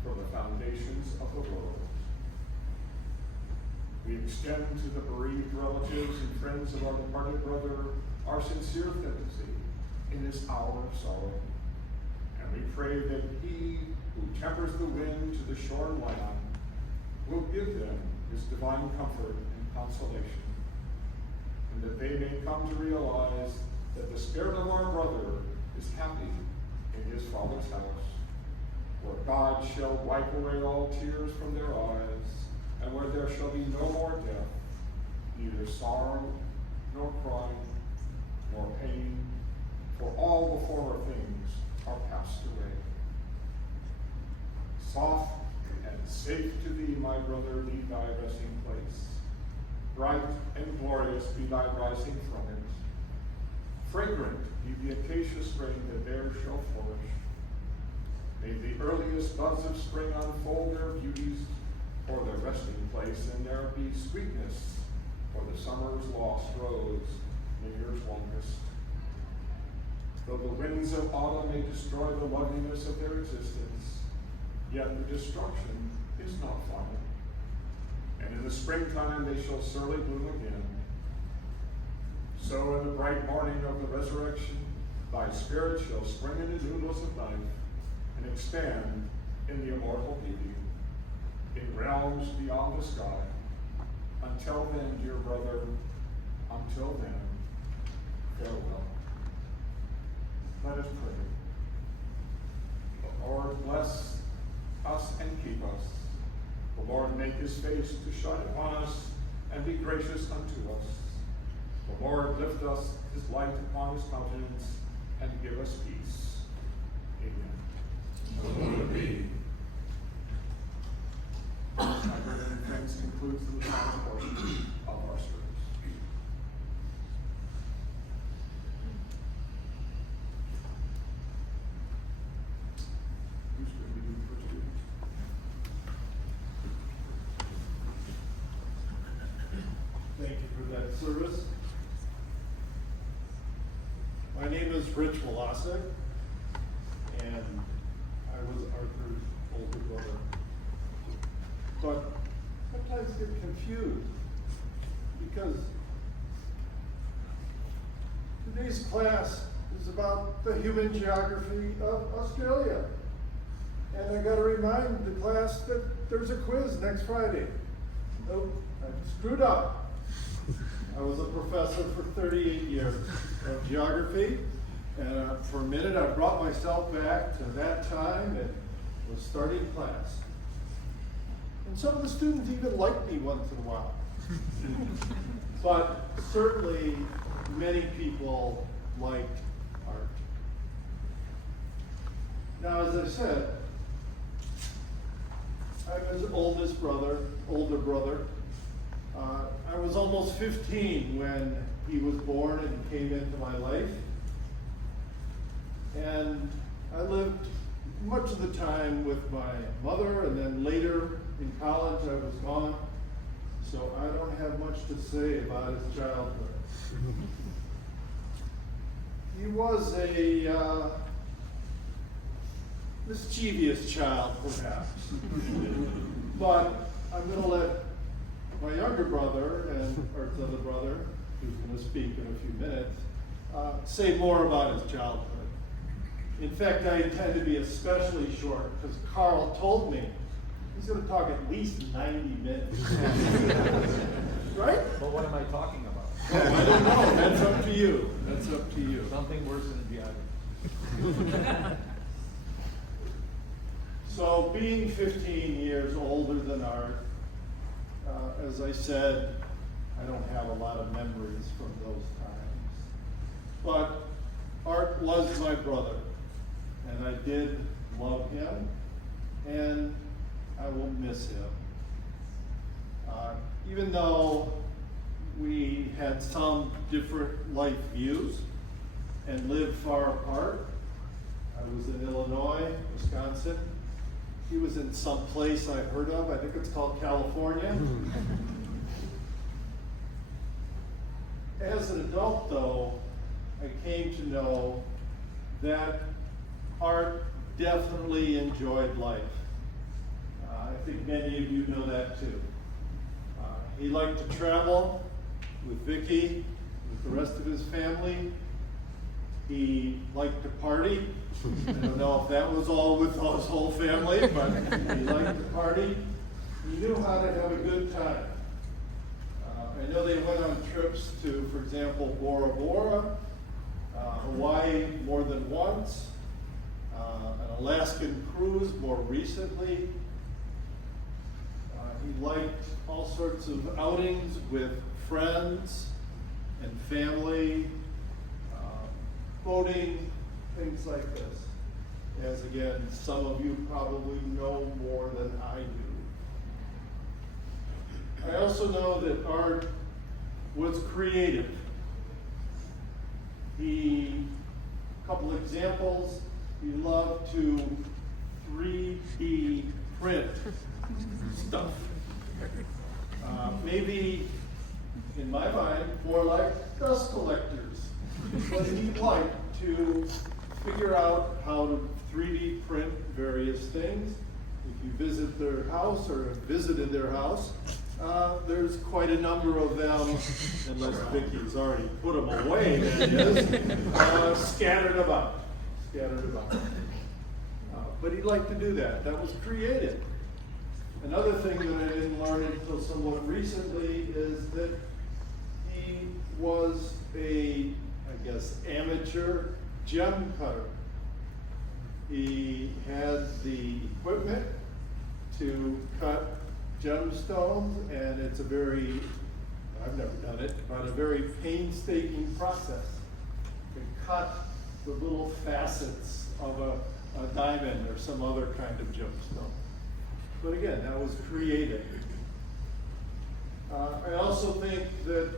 from the foundations of the world. We extend to the bereaved relatives and friends of our departed brother our sincere sympathy in this hour of sorrow. And we pray that he who tempers the wind to the shorn lamb will give them his divine comfort and consolation, and that they may come to realize that the spirit of our brother is happy in his Father's house, where God shall wipe away all tears from their eyes, and where there shall be no more death, neither sorrow, nor crying, nor pain, for all the former things are passed away. Soft and safe to thee, my brother, be thy resting place. Bright and glorious be thy rising from it. Fragrant be the acacia spring that there shall flourish. May the earliest buds of spring unfold their beauties for their resting place, and there be sweetness for the summer's lost rose, the year's longest. Though the winds of autumn may destroy the loveliness of their existence, yet the destruction is not final. And in the springtime they shall surely bloom again. So in the bright morning of the resurrection, thy spirit shall spring into noodles of life and expand in the immortal beauty, in realms beyond the sky. Until then, dear brother, until then, farewell. Let us pray. The Lord bless us and keep us. The Lord make his face to shine upon us and be gracious unto us. The Lord lift us his light upon his countenance and give us peace. Amen. So let it be. My brethren and friends, concludes the final portion of our service. Who's going to be the first service. My name is Rich Walasek, and I was Arthur's older brother. But sometimes get confused because today's class is about the human geography of Australia. And I gotta remind the class that there's a quiz next Friday. Nope, I screwed up. I was a professor for 38 years of geography, and for a minute I brought myself back to that time and was starting class. And some of the students even liked me once in a while. But certainly many people liked art. Now, as I said, I'm his older brother. I was almost 15 when he was born and came into my life. And I lived much of the time with my mother, and then later in college I was gone. So I don't have much to say about his childhood. He was a mischievous child, perhaps. But I'm going to let my younger brother and Art's other brother, who's going to speak in a few minutes, say more about his childhood. In fact, I intend to be especially short because Carl told me he's going to talk at least 90 minutes. Right? But what am I talking about? Oh, I don't know. That's up to you. That's up to you. Something worse than geography. So being 15 years older than Art, as I said, I don't have a lot of memories from those times. But Art was my brother, and I did love him, and I will miss him. Even though we had some different life views and lived far apart, I was in Illinois, Wisconsin. He was in some place I've heard of. I think it's called California. As an adult, though, I came to know that Art definitely enjoyed life. I think many of you know that too. He liked to travel with Vicky, with the rest of his family. He liked to party. I don't know if that was all with his whole family, but he liked to party. He knew how to have a good time. I know they went on trips to, for example, Bora Bora, Hawaii more than once, an Alaskan cruise more recently. He liked all sorts of outings with friends and family, boating, things like this. As again, some of you probably know more than I do. I also know that Art was creative. A couple examples, he loved to 3D print stuff. Maybe, in my mind, more like dust collectors. But he liked to figure out how to 3D print various things. If you visit their house or have visited their house, there's quite a number of them, unless Vicky's already put them away, that is, scattered about. But he liked to do that. That was creative. Another thing that I didn't learn until somewhat recently is that he was a, I guess, amateur gem cutter. He had the equipment to cut gemstones, and it's a very, I've never done it, but a very painstaking process to cut the little facets of a diamond or some other kind of gemstone. But again, that was creative. I also think that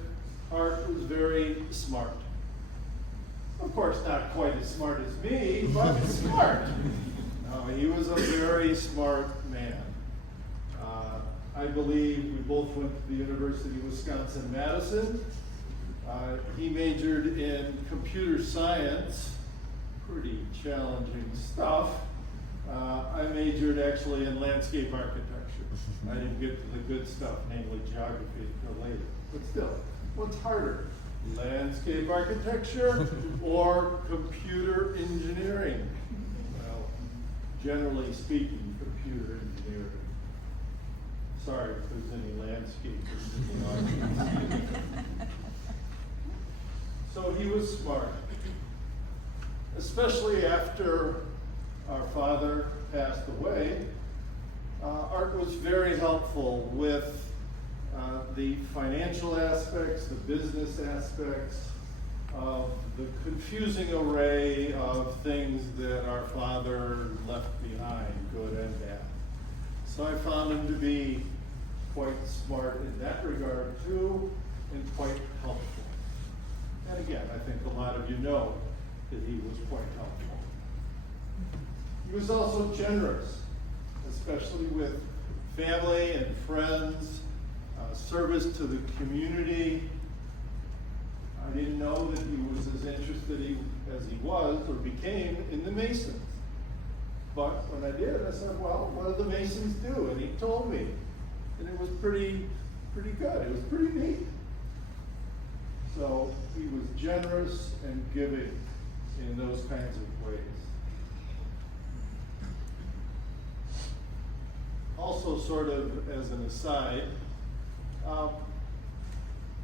Art was very smart. Of course, not quite as smart as me, but smart. No, he was a very smart man. I believe we both went to the University of Wisconsin-Madison, He majored in computer science, pretty challenging stuff. I majored actually in landscape architecture. I didn't get to the good stuff, namely geography, until later. But still, what's harder? Landscape architecture or computer engineering? Well, generally speaking, computer engineering. Sorry if there's any landscapers in the audience. So he was smart, especially after our father passed away. Art was very helpful with the financial aspects, the business aspects of the confusing array of things that our father left behind, good and bad. So I found him to be quite smart in that regard too, and quite helpful. And again, I think a lot of you know that he was quite helpful. He was also generous, especially with family and friends, service to the community. I didn't know that he was as interested as he was or became in the Masons. But when I did, I said, well, what do the Masons do? And he told me. And it was pretty good. It was pretty neat. So he was generous and giving in those kinds of ways. Also, sort of as an aside,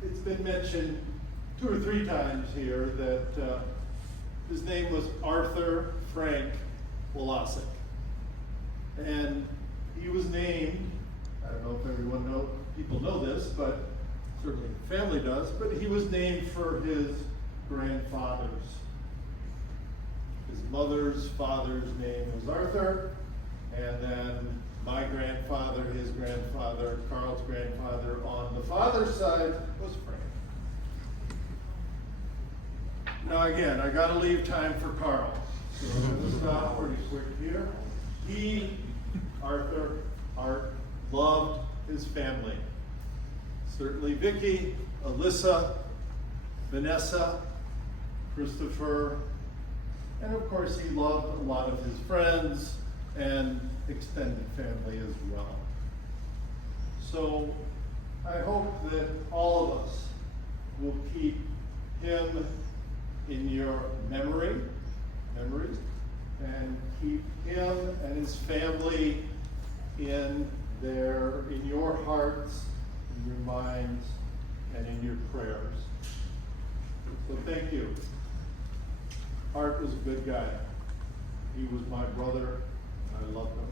it's been mentioned 2 or 3 times here that his name was Arthur Frank Walasek. And he was named, I don't know if people know this, but certainly the family does, but he was named for his grandfathers. His mother's father's name was Arthur, and then my grandfather, his grandfather, Carl's grandfather on the father's side was Frank. Now again, I gotta leave time for Carl. So I'm gonna stop pretty quick here. Art, loved his family. Certainly Vicky, Alyssa, Vanessa, Christopher, and of course he loved a lot of his friends and extended family as well. So I hope that all of us will keep him in your memories, and keep him and his family in your hearts, in your minds, and in your prayers. So thank you. Art was a good guy. He was my brother. I loved him.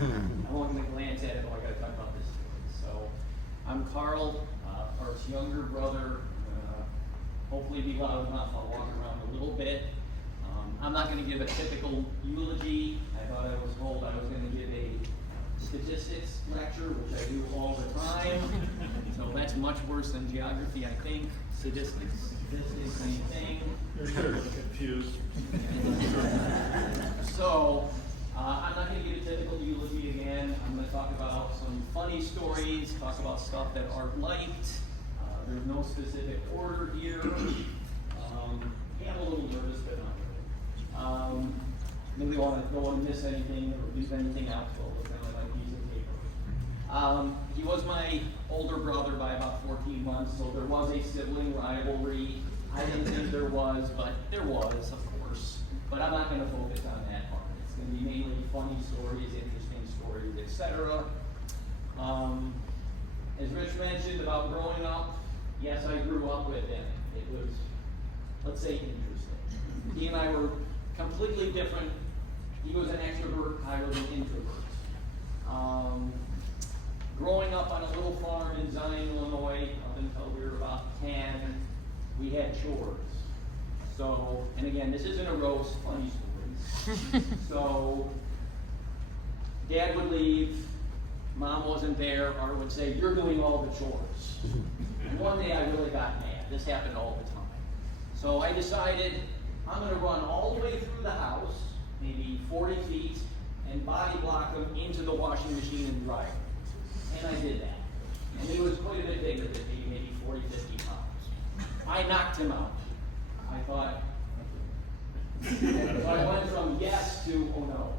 I'm only going to glance at it, but I got to talk about this story. So, I'm Carl, Art's younger brother. Hopefully be loud enough. I'll walk around a little bit. I'm not going to give a typical eulogy. I thought I was told I was going to give a statistics lecture, which I do all the time. So that's much worse than geography, I think. Statistics, same thing. You're confused. So, I'm not going to give a typical eulogy again. I'm going to talk about some funny stories, talk about stuff that Art liked. There's no specific order here. Yeah, I'm a little nervous, but not really. Maybe don't want to miss anything or leave anything out, so I'll look down at my piece of paper. He was my older brother by about 14 months, so there was a sibling rivalry. I didn't think there was, but there was, of course. But I'm not going to focus on that part. It's going to be mainly funny stories, interesting stories, etc. As Rich mentioned about growing up, yes, I grew up with him. It was, let's say, interesting. He and I were completely different. He was an extrovert, I was an introvert. Growing up on a little farm in Zion, Illinois, up until we were about 10, we had chores. So, and again, this isn't a roast, funny stories. So, Dad would leave, Mom wasn't there, Art would say, "You're doing all the chores." And one day I really got mad. This happened all the time. So I decided I'm going to run all the way through the house, maybe 40 feet, and body block him into the washing machine and dry him. And I did that. And he was quite a bit bigger than me, maybe 40, 50 pounds. I knocked him out. I thought, so I went from yes to oh no.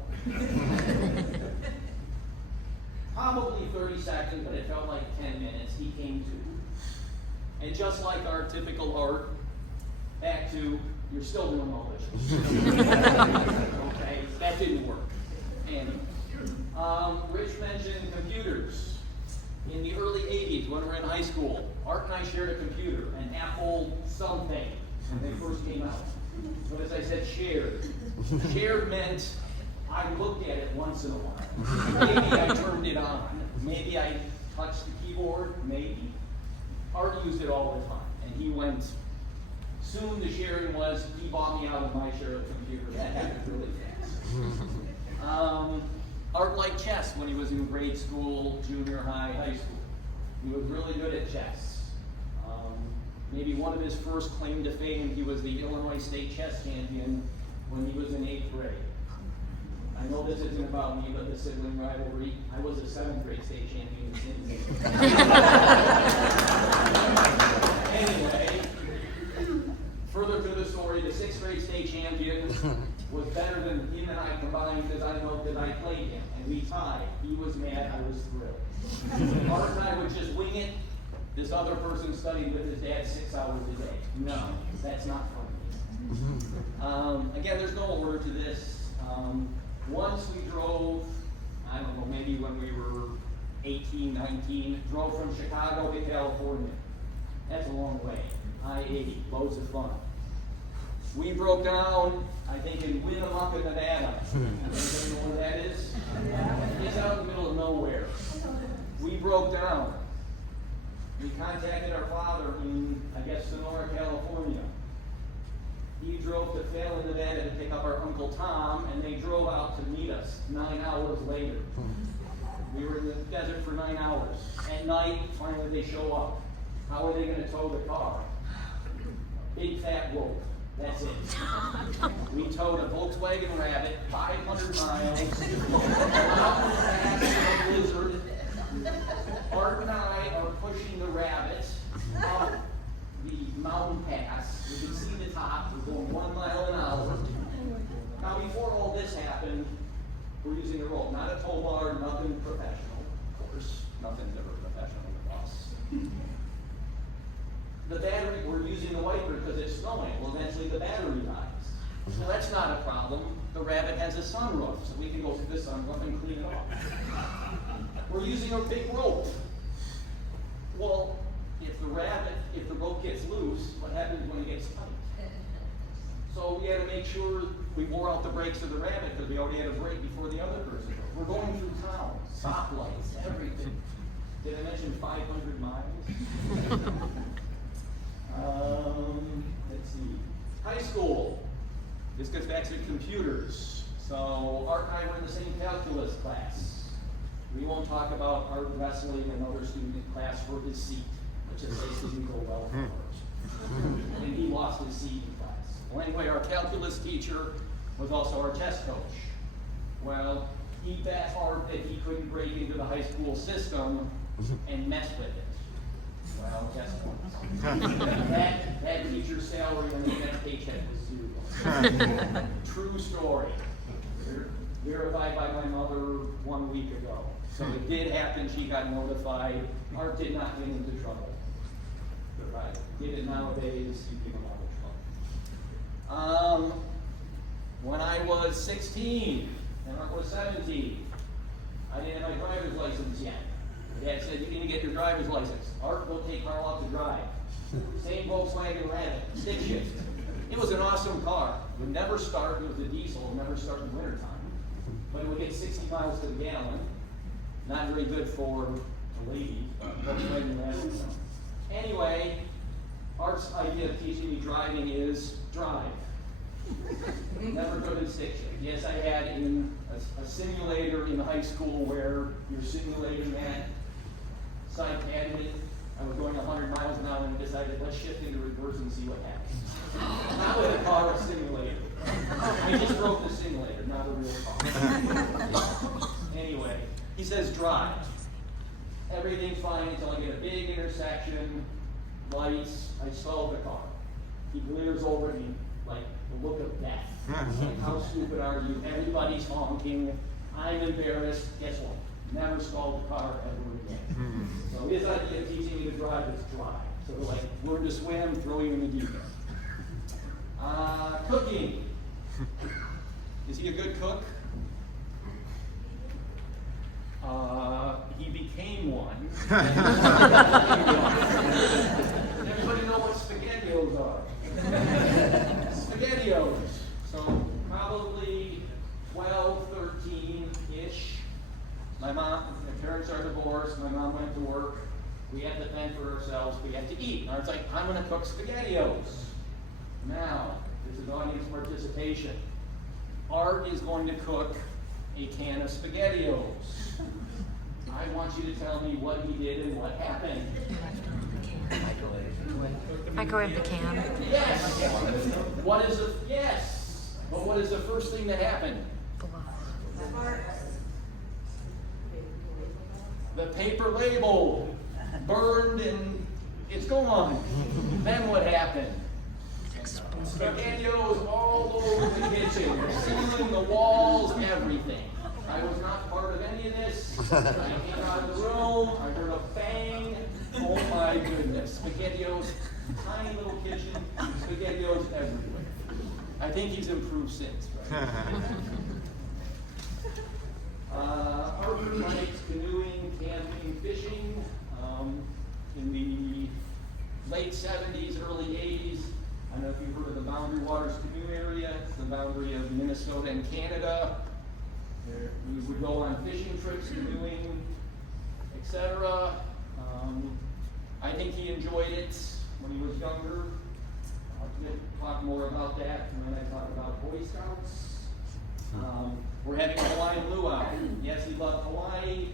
Probably 30 seconds, but it felt like 10 minutes. He came to. And just like our typical Art, back to, you're still doing all this. Okay, that didn't work. And Rich mentioned computers. In the early 80s, when we were in high school, Art and I shared a computer, an Apple something, when they first came out. But as I said, shared. Shared meant I looked at it once in a while. Maybe I turned it on. Maybe I touched the keyboard. Maybe. Art used it all the time. And he went, soon the sharing was, he bought me out of my share of the computer. That happened really fast. Art liked chess when he was in grade school, junior high, high school. He was really good at chess. Maybe one of his first claim to fame, he was the Illinois State chess champion when he was in 8th grade. I know this isn't about me, but the sibling rivalry. I was a 7th grade state champion in 8th grade. Anyway, further to the story, the 6th grade state champion was better than him and I combined because I know that I played him, and we tied. He was mad, I was thrilled. Art and I would just wing it. This other person studied with his dad 6 hours a day. No, that's not funny. Again, there's no order to this. Once we drove, I don't know, maybe when we were 18, 19, drove from Chicago to California. That's a long way. I-80, loads of fun. We broke down, I think, in Winnemucca, Nevada. Anybody know where that is? It's out in the middle of nowhere. We broke down. We contacted our father in, I guess, Sonora, California. He drove to Fallon, Nevada to pick up our Uncle Tom, and they drove out to meet us 9 hours later. We were in the desert for 9 hours. At night, finally they show up. How are they going to tow the car? Big fat rope. That's it. We towed a Volkswagen Rabbit 500 miles, mountain pass in a blizzard. Art and I are pushing the Rabbit up the mountain pass. You can see the top. We're going 1 mile an hour. Now, before all this happened, we're using a rope, not a tow bar, nothing professional. Of course, nothing's ever professional with us. The battery, we're using the wiper because it's snowing. Well, eventually the battery dies. Well, that's not a problem. The Rabbit has a sunroof, so we can go through the sunroof and clean it off. We're using a big rope. Well, if the rope gets loose, what happens when it gets tight? So we had to make sure we wore out the brakes of the Rabbit because we already had a brake before the other person. We're going through town, stoplights, everything. Did I mention 500 miles? Let's see. High school. This gets back to computers. So Art and I were in the same calculus class. We won't talk about Art wrestling another student in class for his seat, which is basically go well for Art. And he lost his seat in class. Well, anyway, our calculus teacher was also our chess coach. Well, he bet Art that he couldn't break into the high school system and mess with it. Well, guess what? that teacher's salary on the next paycheck was zero. True story. Verified by my mother 1 week ago. So it did happen, she got notified. Art did not get into trouble. Right. Did it nowadays, you'd get a lot of trouble. When I was 16 and Art was 17, I didn't have my driver's license yet. Dad said, you need to get your driver's license. Art, go take Carl out to drive. Same Volkswagen Rabbit, stick shift. It was an awesome car. It would never start, it was a diesel, it would never start in wintertime. But it would get 60 miles to the gallon. Not very good for a lady. Volkswagen Rabbit. Anyway, Art's idea of teaching me driving is drive. Never took a stick shift. Yes, I had in a simulator in high school where you're simulating that side candidate. I was going 100 miles an hour and decided, let's shift into reverse and see what happens. Not with a car, a simulator. I just broke the simulator, not a real car. Anyway, he says drive. Everything's fine until I get a big intersection, lights, I stall the car. He glares over at me like the look of death. Like, how stupid are you? Everybody's honking. I'm embarrassed. Guess what? Never stalled the car ever again. So his idea of teaching me to drive is drive. So like, learn to swim, throw you in the deep end. Cooking. Is he a good cook? He became one. Everybody know what SpaghettiOs are? SpaghettiOs. So probably 12, 13-ish. My parents are divorced. My mom went to work. We had to fend for ourselves. We had to eat. And I was like, I'm going to cook SpaghettiOs. Now, this is audience participation. Art is going to cook a can of SpaghettiOs. I want you to tell me what he did and what happened. Microwave the can. Yes. Yes. But what is the first thing that happened? The paper label burned and it's gone. Then what happened? SpaghettiOs all over the kitchen, the ceiling, the walls, everything. I was not part of any of this. I came out of the room, I heard a bang. Oh my goodness. SpaghettiOs, tiny little kitchen, SpaghettiOs everywhere. I think he's improved since, right? Arthur likes canoeing, camping, fishing. In the late 70s, early 80s, I don't know if you've heard of the Boundary Waters Canoe Area. It's the boundary of Minnesota and Canada. We would go on fishing trips, canoeing, etc. I think he enjoyed it when he was younger. I'll talk more about that when I talk about Boy Scouts. We're having a Hawaiian luau. Yes, he loved Hawaii.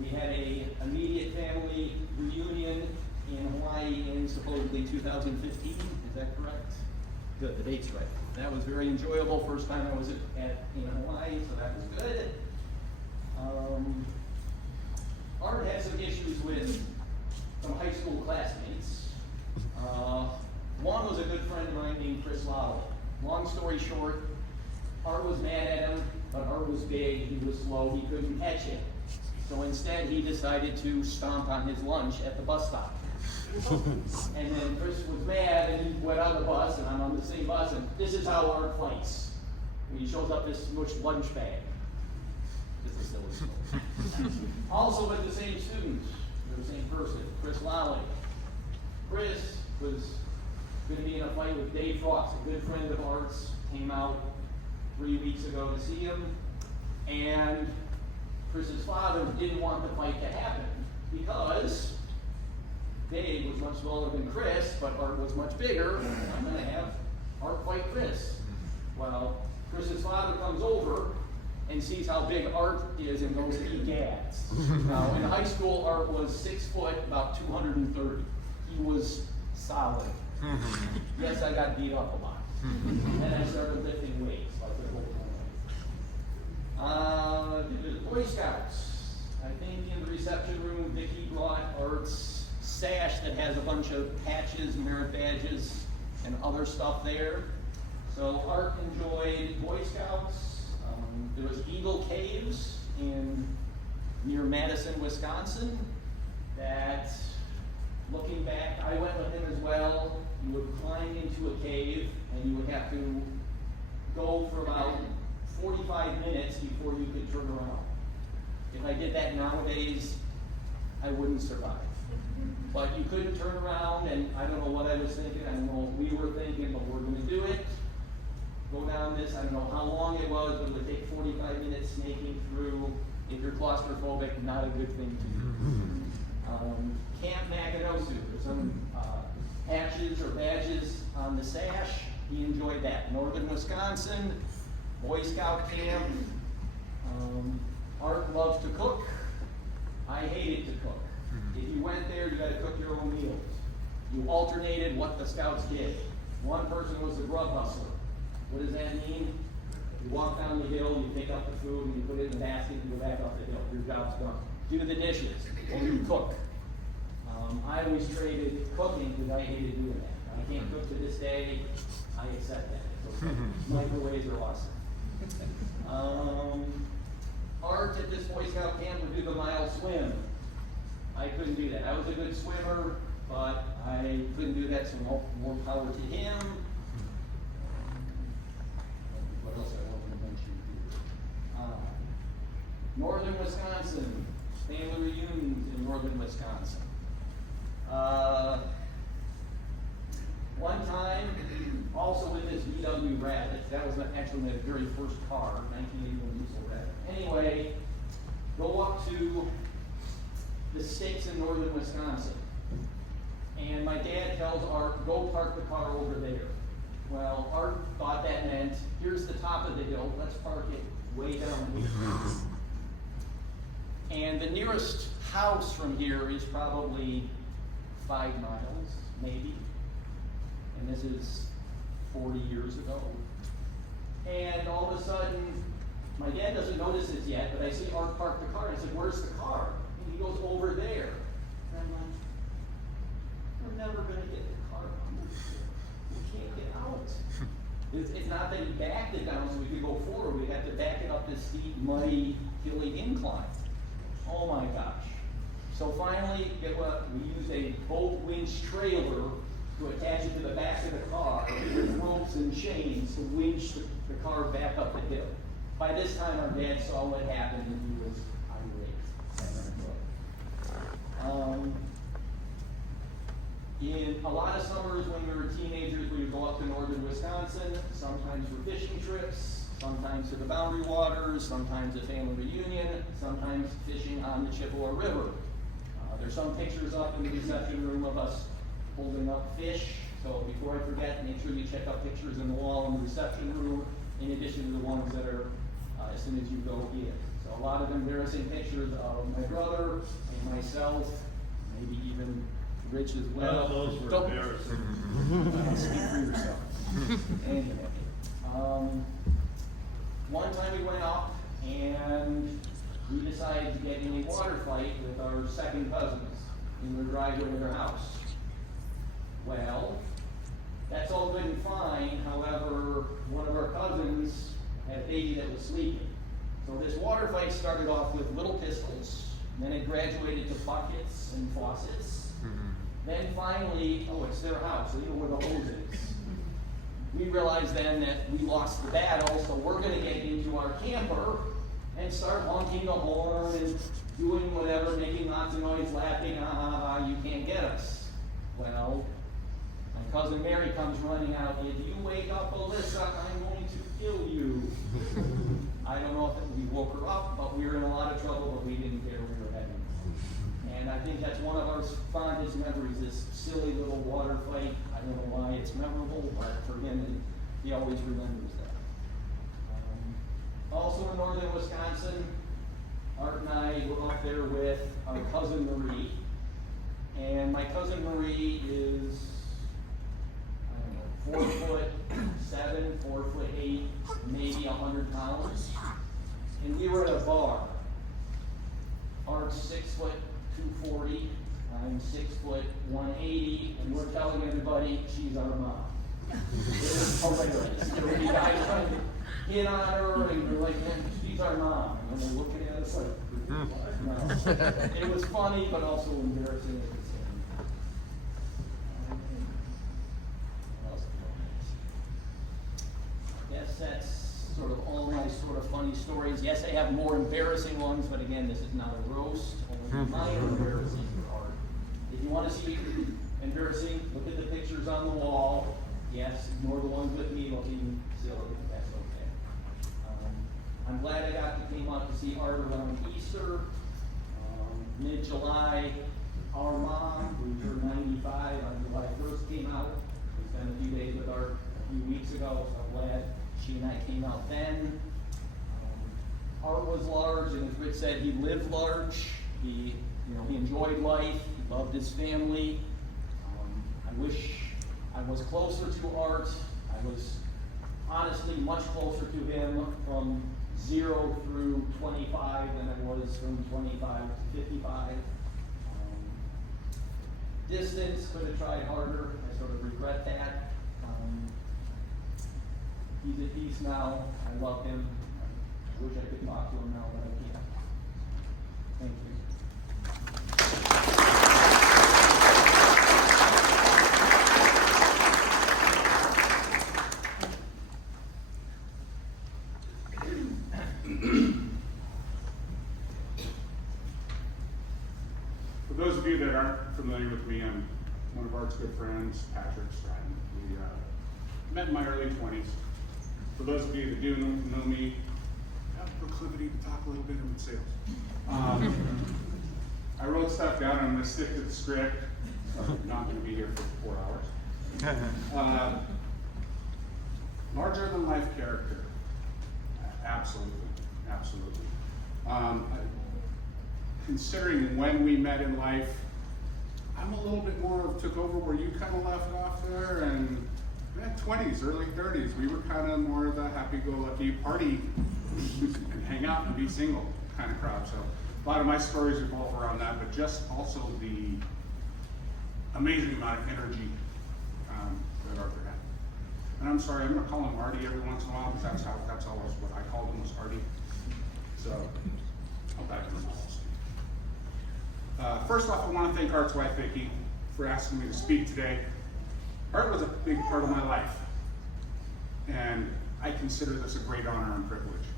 We had a immediate family reunion in Hawaii in supposedly 2015. Is that correct? Good, the date's right. That was very enjoyable. First time I was in Hawaii, so that was good. Art had some issues with some high school classmates. One was a good friend of mine named Chris Lowell. Long story short, Art was mad at him, but Art was big, he was slow, he couldn't catch him. So instead he decided to stomp on his lunch at the bus stop. And then Chris was mad and he went on the bus and I'm on the same bus and this is how Art fights. When he shows up this smushed lunch bag. This is silly story. Also with the same student, the same person, Chris Lowell. Chris was going to be in a fight with Dave Frost, a good friend of Art's, came out 3 weeks ago to see him, and Chris's father didn't want the fight to happen because Dave was much smaller than Chris, but Art was much bigger, and I'm going to have Art fight Chris. Well, Chris's father comes over and sees how big Art is and goes, egads. Now, in high school, Art was 6 foot, about 230. He was solid. Yes, I got beat up a lot. And I started lifting weights like the whole time. Boy Scouts. I think in the reception room, Vicki brought Art's sash that has a bunch of patches, merit badges, and other stuff there. So Art enjoyed Boy Scouts. There was Eagle Caves near Madison, Wisconsin, that, looking back, I went with him as well. You would climb into a cave, and you would have to go for about 45 minutes before you could turn around. If I did that nowadays, I wouldn't survive. But you couldn't turn around, and I don't know what I was thinking, I don't know what we were thinking, but we're going to do it. Go down this, I don't know how long it was, but it would take 45 minutes snaking through. If you're claustrophobic, not a good thing to do. Camp Nakanosu, there's some patches or badges on the sash. he enjoyed that. Northern Wisconsin, Boy Scout camp. Art loves to cook. I hated to cook. If you went there, you gotta cook your own meals. You alternated what the scouts did. One person was the grub hustler. What does that mean? You walk down the hill, you pick up the food, and you put it in the basket, and go back up the hill. Your job's done. Do the dishes, or you cook. I always traded cooking because I hated doing that. I can't cook to this day. I accept that. It's okay. Microwaves are awesome. Art at this Boy Scout camp would do the mile swim. I couldn't do that. I was a good swimmer, but I couldn't do that, so more power to him. What else I want to mention here? Northern Wisconsin, family reunions in Northern Wisconsin. One time, also with this VW Rabbit, that was actually my very first car, 1981 diesel Rabbit. Anyway, go up to the stakes in Northern Wisconsin, and my dad tells Art, go park the car over there. Well, Art thought that meant, here's the top of the hill, let's park it way down here. And the nearest house from here is probably 5 miles, maybe. And this is 40 years ago. And all of a sudden, my dad doesn't notice this yet, but I see Art park the car. I said, where's the car? And he goes, over there. And I'm like, we're never going to get the car under here. We can't get out. It's not that he backed it down so we could go forward. We had to back it up this steep, muddy, hilly incline. Oh my gosh. So finally, we used a boat winch trailer to attach it to the back of the car with ropes and chains to winch the car back up the hill. By this time, our dad saw what happened and he was irate. In a lot of summers when we were teenagers, we would go up to Northern Wisconsin, sometimes for fishing trips, sometimes to the Boundary Waters, sometimes a family reunion, sometimes fishing on the Chippewa River. There's some pictures up in the reception room of us holding up fish. So before I forget, make sure you check out pictures in the wall in the reception room, in addition to the ones that are as soon as you go in. So a lot of embarrassing pictures of my brother and myself, maybe even Rich as well. Those were Don't embarrassing. speak for yourself. Anyway, one time we went up and we decided to get in a water fight with our second cousins in their driveway of their house. Well, that's all good and fine. However, one of our cousins had a baby that was sleeping. So this water fight started off with little pistols, then it graduated to buckets and faucets. Then finally, oh, it's their house, so you know where the hose is. We realized then that we lost the battle, so we're gonna get into our camper and start honking the horn and doing whatever, making lots of noise, laughing, you can't get us. Well, my cousin Mary comes running out, if you wake up Alyssa, I'm going to kill you. I don't know if we woke her up, but we were in a lot of trouble, but we didn't care, we were having fun. And I think that's one of our fondest memories, this silly little water fight. I don't know why it's memorable, but for him, he always remembers that. Also in Northern Wisconsin, Art and I were up there with our cousin Marie. And my cousin Marie is, I don't know, 4'7", 4'8", maybe 100 pounds. And we were at a bar. Art's 6'240", I'm 6'180", and we're telling everybody she's our mom. It was hilarious. There would be guys trying to hit on her, and we're like, man, she's our mom. And they're looking at us like, no. It was funny, but also embarrassing at the same time. What else do I miss? Yes, that's sort of all my sort of funny stories. Yes, I have more embarrassing ones, but again, this is not a roast, only my embarrassing part. If you want to see embarrassing, look at the pictures on the wall. Yes, ignore the ones with me, they'll be silly, that's okay. I'm glad I came out to see Art around Easter. Mid-July, our mom, who turned 95 on July 1st, came out. We spent a few days with Art a few weeks weeks ago, so I'm glad she and I came out then. Art was large, and as Rich said, he lived large. He enjoyed life. He loved his family. I wish I was closer to Art. I was honestly much closer to him from 0 through 25 than I was from 25 to 55. Distance, could have tried harder. I sort of regret that. He's at peace now. I love him. I wish I could talk to him now, but I can't. Thank you. For those of you that aren't familiar with me, I'm one of Art's good friends, Patrick Stratton. We met in my early 20s. For those of you that do know me, I have a proclivity to talk a little bit in sales. I wrote stuff down, and I'm going to stick to the script. I'm not going to be here for 4 hours. Larger than life character. Absolutely, absolutely. Considering when we met in life, I'm a little bit more of took over where you kind of left off there, and 20s, early 30s, we were kind of more of the happy-go-lucky party and hang out and be single kind of crowd. So a lot of my stories revolve around that, but just also the amazing amount of energy that Arthur had. And I'm sorry, I'm going to call him Artie every once in a while, because that's always what I called him, was Artie. So I'll back him up. First off, I want to thank Art's wife, Vicki, for asking me to speak today. Art was a big part of my life, and I consider this a great honor and privilege.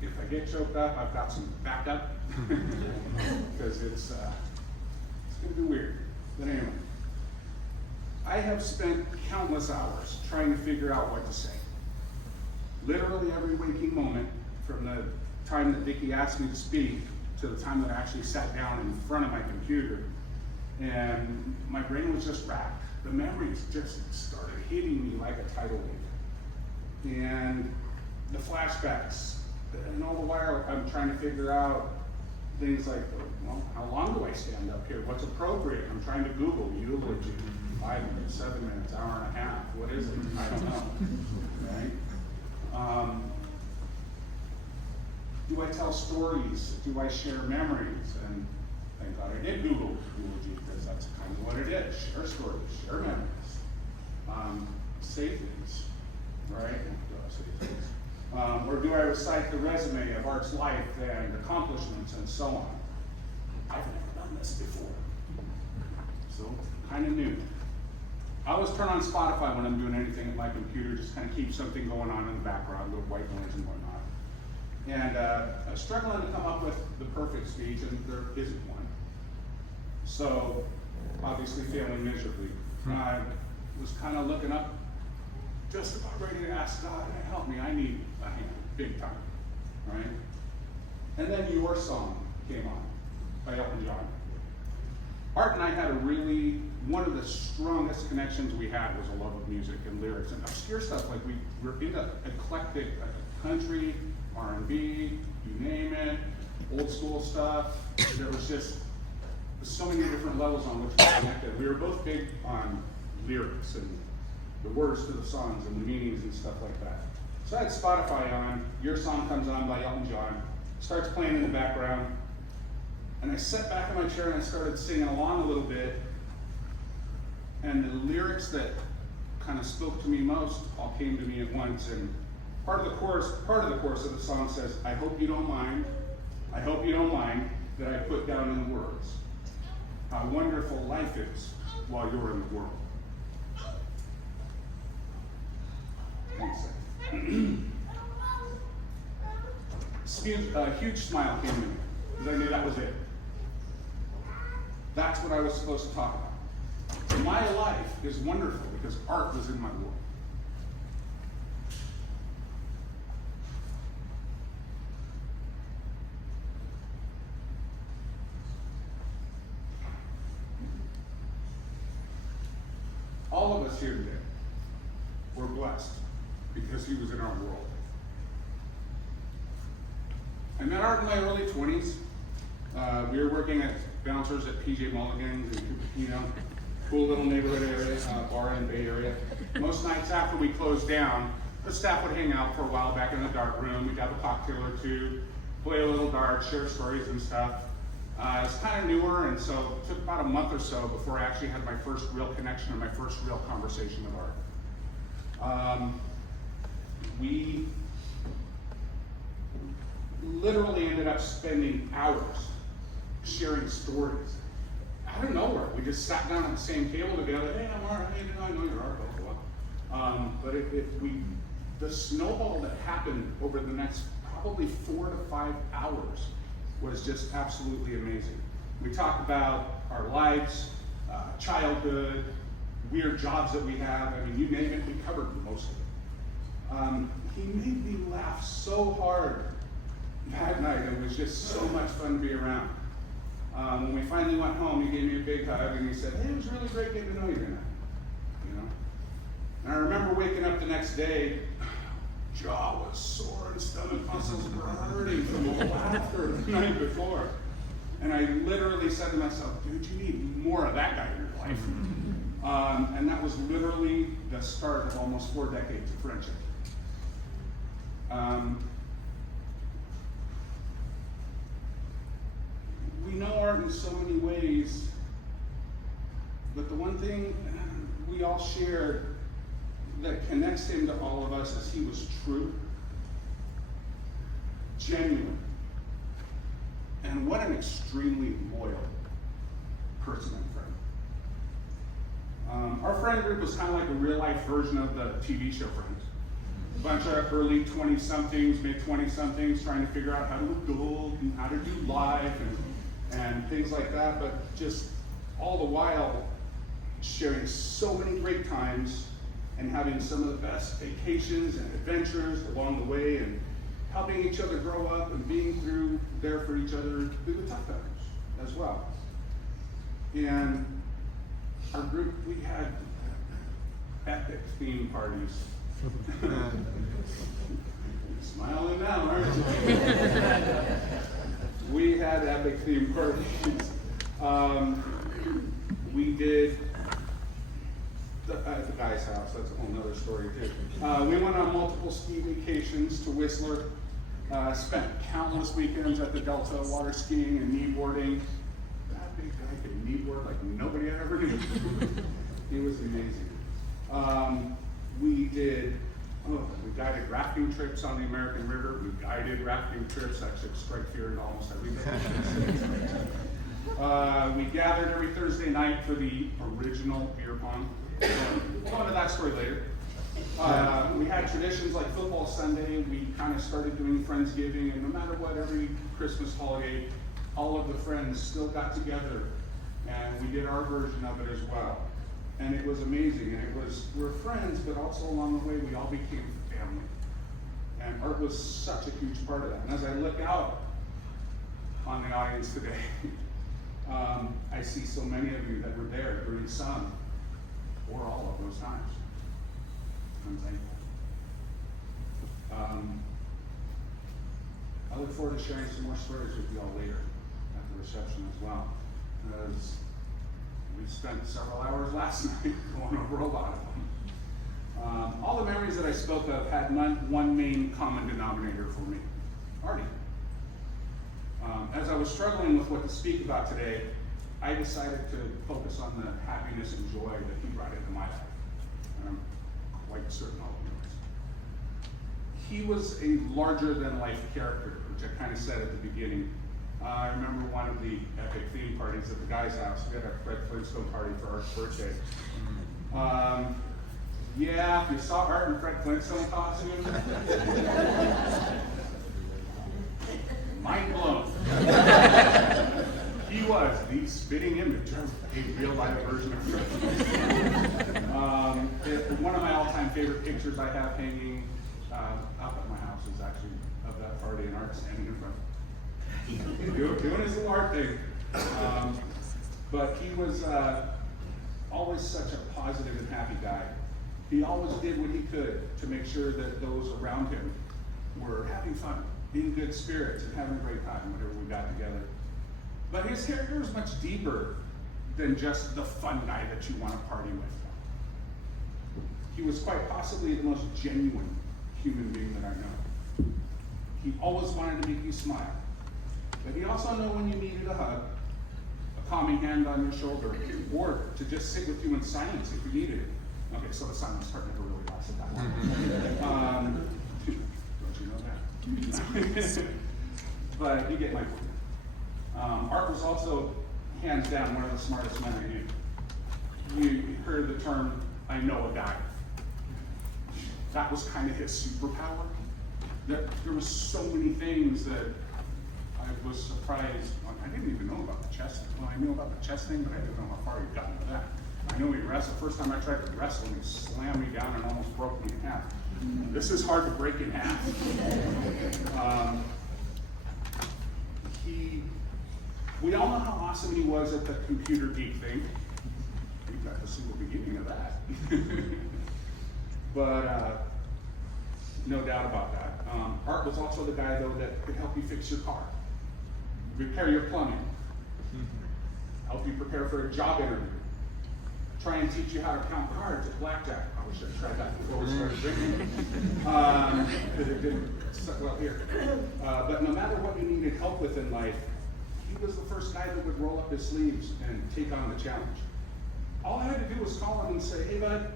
If I get choked up, I've got some backup, because it's going to be weird. But anyway, I have spent countless hours trying to figure out what to say. Literally every waking moment, from the time that Vicki asked me to speak to the time that I actually sat down in front of my computer, and my brain was just racked. The memories just started hitting me like a tidal wave. And the flashbacks, and all the while I'm trying to figure out things like, well, how long do I stand up here? What's appropriate? I'm trying to Google eulogy, 5 minutes, 7 minutes, hour and a half. What is it? I don't know, right? Do I tell stories? Do I share memories? And thank God I did Google eulogy, because that's kind of what it is. Share stories, share memories, say things, right? Say things. Or do I recite the resume of Art's life and accomplishments and so on? I've never done this before, so kind of new. I always turn on Spotify when I'm doing anything at my computer, just kind of keep something going on in the background, little white noise and whatnot. And I was struggling to come up with the perfect speech, and there isn't one. So, obviously failing miserably. I was kind of looking up, just about ready to ask God to help me. I need a hand, big time, right? And then your song came on by Elton John. Art and I had one of the strongest connections we had was a love of music and lyrics and obscure stuff. Like we were into eclectic country, R&B, you name it, old school stuff. There was just so many different levels on which we connected. We were both big on lyrics and the words to the songs and the meanings and stuff like that. So I had Spotify on, Your Song comes on by Elton John, starts playing in the background, and I sat back in my chair and I started singing along a little bit, and the lyrics that kind of spoke to me most all came to me at once. And part of the chorus of the song says, I hope you don't mind that I put down in the words how wonderful life is while you're in the world. One second. A huge smile came to me, because I knew that was it. That's what I was supposed to talk about. My life is wonderful because Art was in my world. all of us here today were blessed because he was in our world. I met Art in my early 20s. We were working as bouncers at PJ Mulligan's in Cupertino, cool little neighborhood area, bar in the Bay Area. Most nights after we closed down, the staff would hang out for a while back in the dart room. We'd have a cocktail or two, play a little dart, share stories and stuff. It's kind of newer, and so it took about a month or so before I actually had my first real connection and my first real conversation with Art. We literally ended up spending hours sharing stories. Out of nowhere, we just sat down at the same table together. Hey, I'm Art. Hey, I know you're Art. But the snowball that happened over the next probably 4 to 5 hours was just absolutely amazing. We talked about our lives, childhood, weird jobs that we have. I mean, you name it, we covered most of it. He made me laugh so hard that night. It was just so much fun to be around. When we finally went home, he gave me a big hug and he said, "Hey, it was really great getting to know you tonight." You know? And I remember waking up the next day, jaw was sore and stomach muscles were hurting from the laughter the night before. And I literally said to myself, dude, you need more of that guy in your life. And that was literally the start of almost 4 decades of friendship. We know Art in so many ways, but the one thing we all shared that connects him to all of us is he was true, genuine, and what an extremely loyal person and friend. Our friend group was kind of like a real life version of the TV show Friends. A bunch of early 20-somethings, mid 20-somethings trying to figure out how to adult and how to do life and things like that, but just all the while sharing so many great times and having some of the best vacations and adventures along the way and helping each other grow up and being there for each other through the tough times as well. And our group, we had epic theme parties. Smiling now, aren't you? We had epic theme parties. We did at the guy's house, that's a whole nother story too. We went on multiple ski vacations to Whistler, spent countless weekends at the Delta water skiing and kneeboarding. That big guy could kneeboard like nobody I ever knew. He was amazing. We guided rafting trips on the American River. We guided rafting trips that should strike fear into almost everybody. We gathered every Thursday night for the original beer pong. We'll go into that story later. We had traditions like football Sunday. We kind of started doing Friendsgiving, and no matter what, every Christmas holiday, all of the friends still got together, and we did our version of it as well. And it was amazing, and we're friends, but also along the way, we all became family. And Art was such a huge part of that. And as I look out on the audience today, I see so many of you that were there during some or all of those times. I'm thankful. I look forward to sharing some more stories with you all later at the reception as well. As we spent several hours last night going over a lot of them. All the memories that I spoke of had one main common denominator for me, Artie. As I was struggling with what to speak about today, I decided to focus on the happiness and joy that he brought into my life. And I'm quite certain all of this. He was a larger-than-life character, which I kind of said at the beginning. I remember one of the epic theme parties at the guy's house. We had a Fred Flintstone party for Art's birthday. Yeah, if you saw Art in Fred Flintstone costume, mind blown. He was the spitting image of a real-life version of Fred Flintstone. One of my all-time favorite pictures I have hanging up at my house is actually of that party and Art standing in front. Doing his little art thing. But he was always such a positive and happy guy. He always did what he could to make sure that those around him were having fun, in good spirits, and having a great time whenever we got together. But his character was much deeper than just the fun guy that you want to party with. He was quite possibly the most genuine human being that I know. He always wanted to make you smile. But he also knew when you needed a hug, a calming hand on your shoulder, or to just sit with you in silence if you needed it. Okay, so the silence part never really lasted that long. Don't you know that? But you get my point. Art was also, hands down, one of the smartest men I knew. You heard the term, I know a guy. That was kind of his superpower. There was so many things that I was surprised. I didn't even know about the chess thing. Well, I knew about the chess thing, but I didn't know how far he'd gotten with that. I knew he wrestled. First time I tried to wrestle, he slammed me down and almost broke me in half. This is hard to break in half. We all know how awesome he was at the computer geek thing. We got to see the beginning of that. But no doubt about that. Art was also the guy, though, that could help you fix your car, repair your plumbing, help you prepare for a job interview, try and teach you how to count cards at blackjack. I wish I'd tried that before we started drinking, because it didn't set well here. But no matter what you needed help with in life, he was the first guy that would roll up his sleeves and take on the challenge. All I had to do was call him and say, hey bud,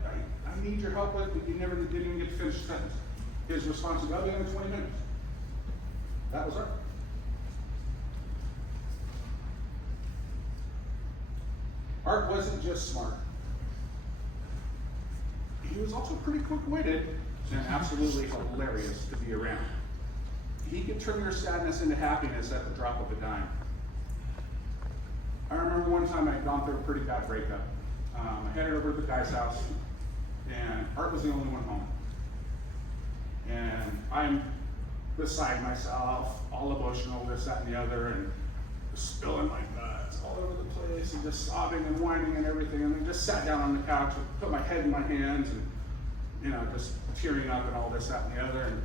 I need your help with, but you never didn't even get to finish the sentence. His response was, I'll be in 20 minutes. That was Art. Art wasn't just smart. He was also pretty quick-witted and absolutely hilarious to be around. He could turn your sadness into happiness at the drop of a dime. I remember one time I'd gone through a pretty bad breakup. I headed over to the guy's house, and Art was the only one home. And I'm beside myself, all emotional, this, that, and the other, and spilling my guts all over the place, and just sobbing and whining and everything. And then just sat down on the couch and put my head in my hands, and just tearing up and all this, that, and the other. And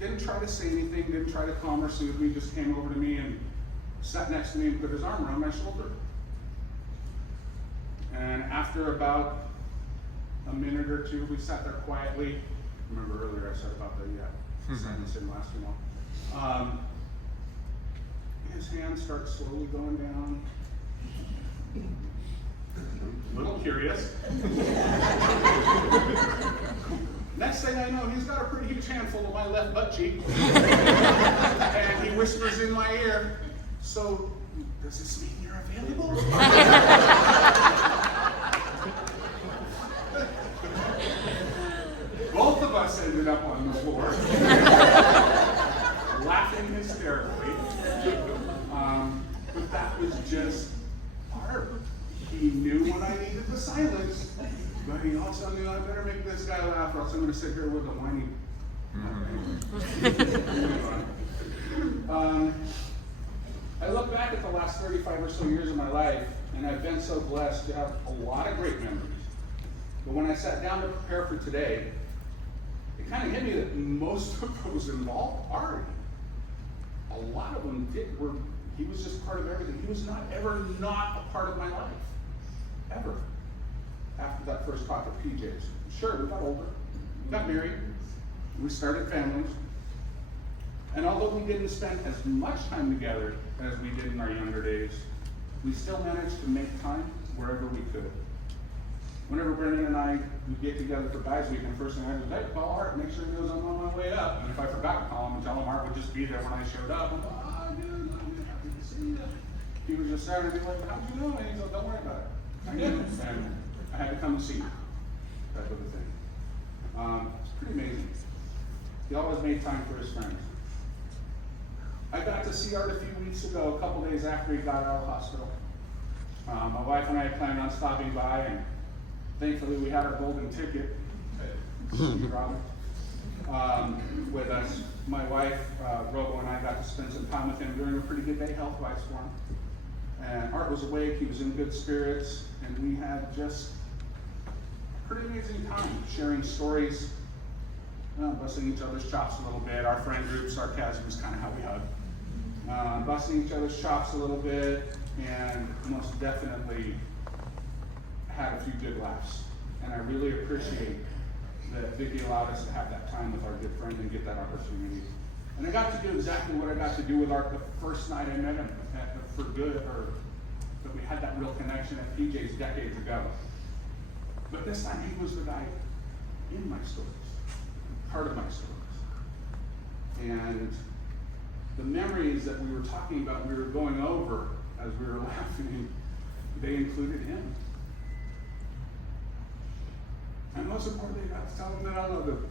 didn't try to say anything, didn't try to calm or soothe me, just came over to me and sat next to me and put his arm around my shoulder. And after about a minute or two, we sat there quietly. Remember earlier I said about the silence didn't last too long. His hand starts slowly going down. A little curious. Next thing I know, he's got a pretty huge handful of my left butt cheek. And he whispers in my ear, so, does this mean you're available? Both of us ended up on the floor, laughing hysterically. But that was just Art. He knew when I needed the silence, but he also knew I better make this guy laugh or else I'm going to sit here with a whiny. I look back at the last 35 or so years of my life, and I've been so blessed to have a lot of great memories. But when I sat down to prepare for today, it kind of hit me that most of those involved Art. A lot of them he was just part of everything. He was not ever not a part of my life. Ever. After that first talk at PJ's. Sure, we got older, we got married, we started families. And although we didn't spend as much time together as we did in our younger days, we still managed to make time wherever we could. Whenever Brendan and I would get together for Guys Week, and first thing I would do, hey, call Art, make sure he knows I'm on my way up. And if I forgot to call him and tell him Art would just be there when I showed up, I'm like, dude, I'm happy to see you. He was just there and he'd be like, how'd you know? And he's like, don't worry about it. I knew, and I had to come to see you, type of a thing. It's pretty amazing. He always made time for his friends. I got to see Art a few weeks ago, a couple days after he got out of the hospital. My wife and I planned on stopping by, and thankfully we had our golden ticket with us. My wife, Robo, and I got to spend some time with him during a pretty good day health-wise for him. And Art was awake, he was in good spirits, and we had just a pretty amazing time sharing stories, busting each other's chops a little bit. Our friend group, sarcasm is kind of how we hug. Busting each other's chops a little bit, and most definitely had a few good laughs. And I really appreciate that Vicki allowed us to have that time with our good friend and get that opportunity. And I got to do exactly what I got to do with Art the first night I met him for good, or that we had that real connection at PJ's decades ago. But this time he was the guy in my stories, part of my stories. And the memories that we were talking about, we were going over as we were laughing, they included him. And most importantly, I got to tell him that I love him.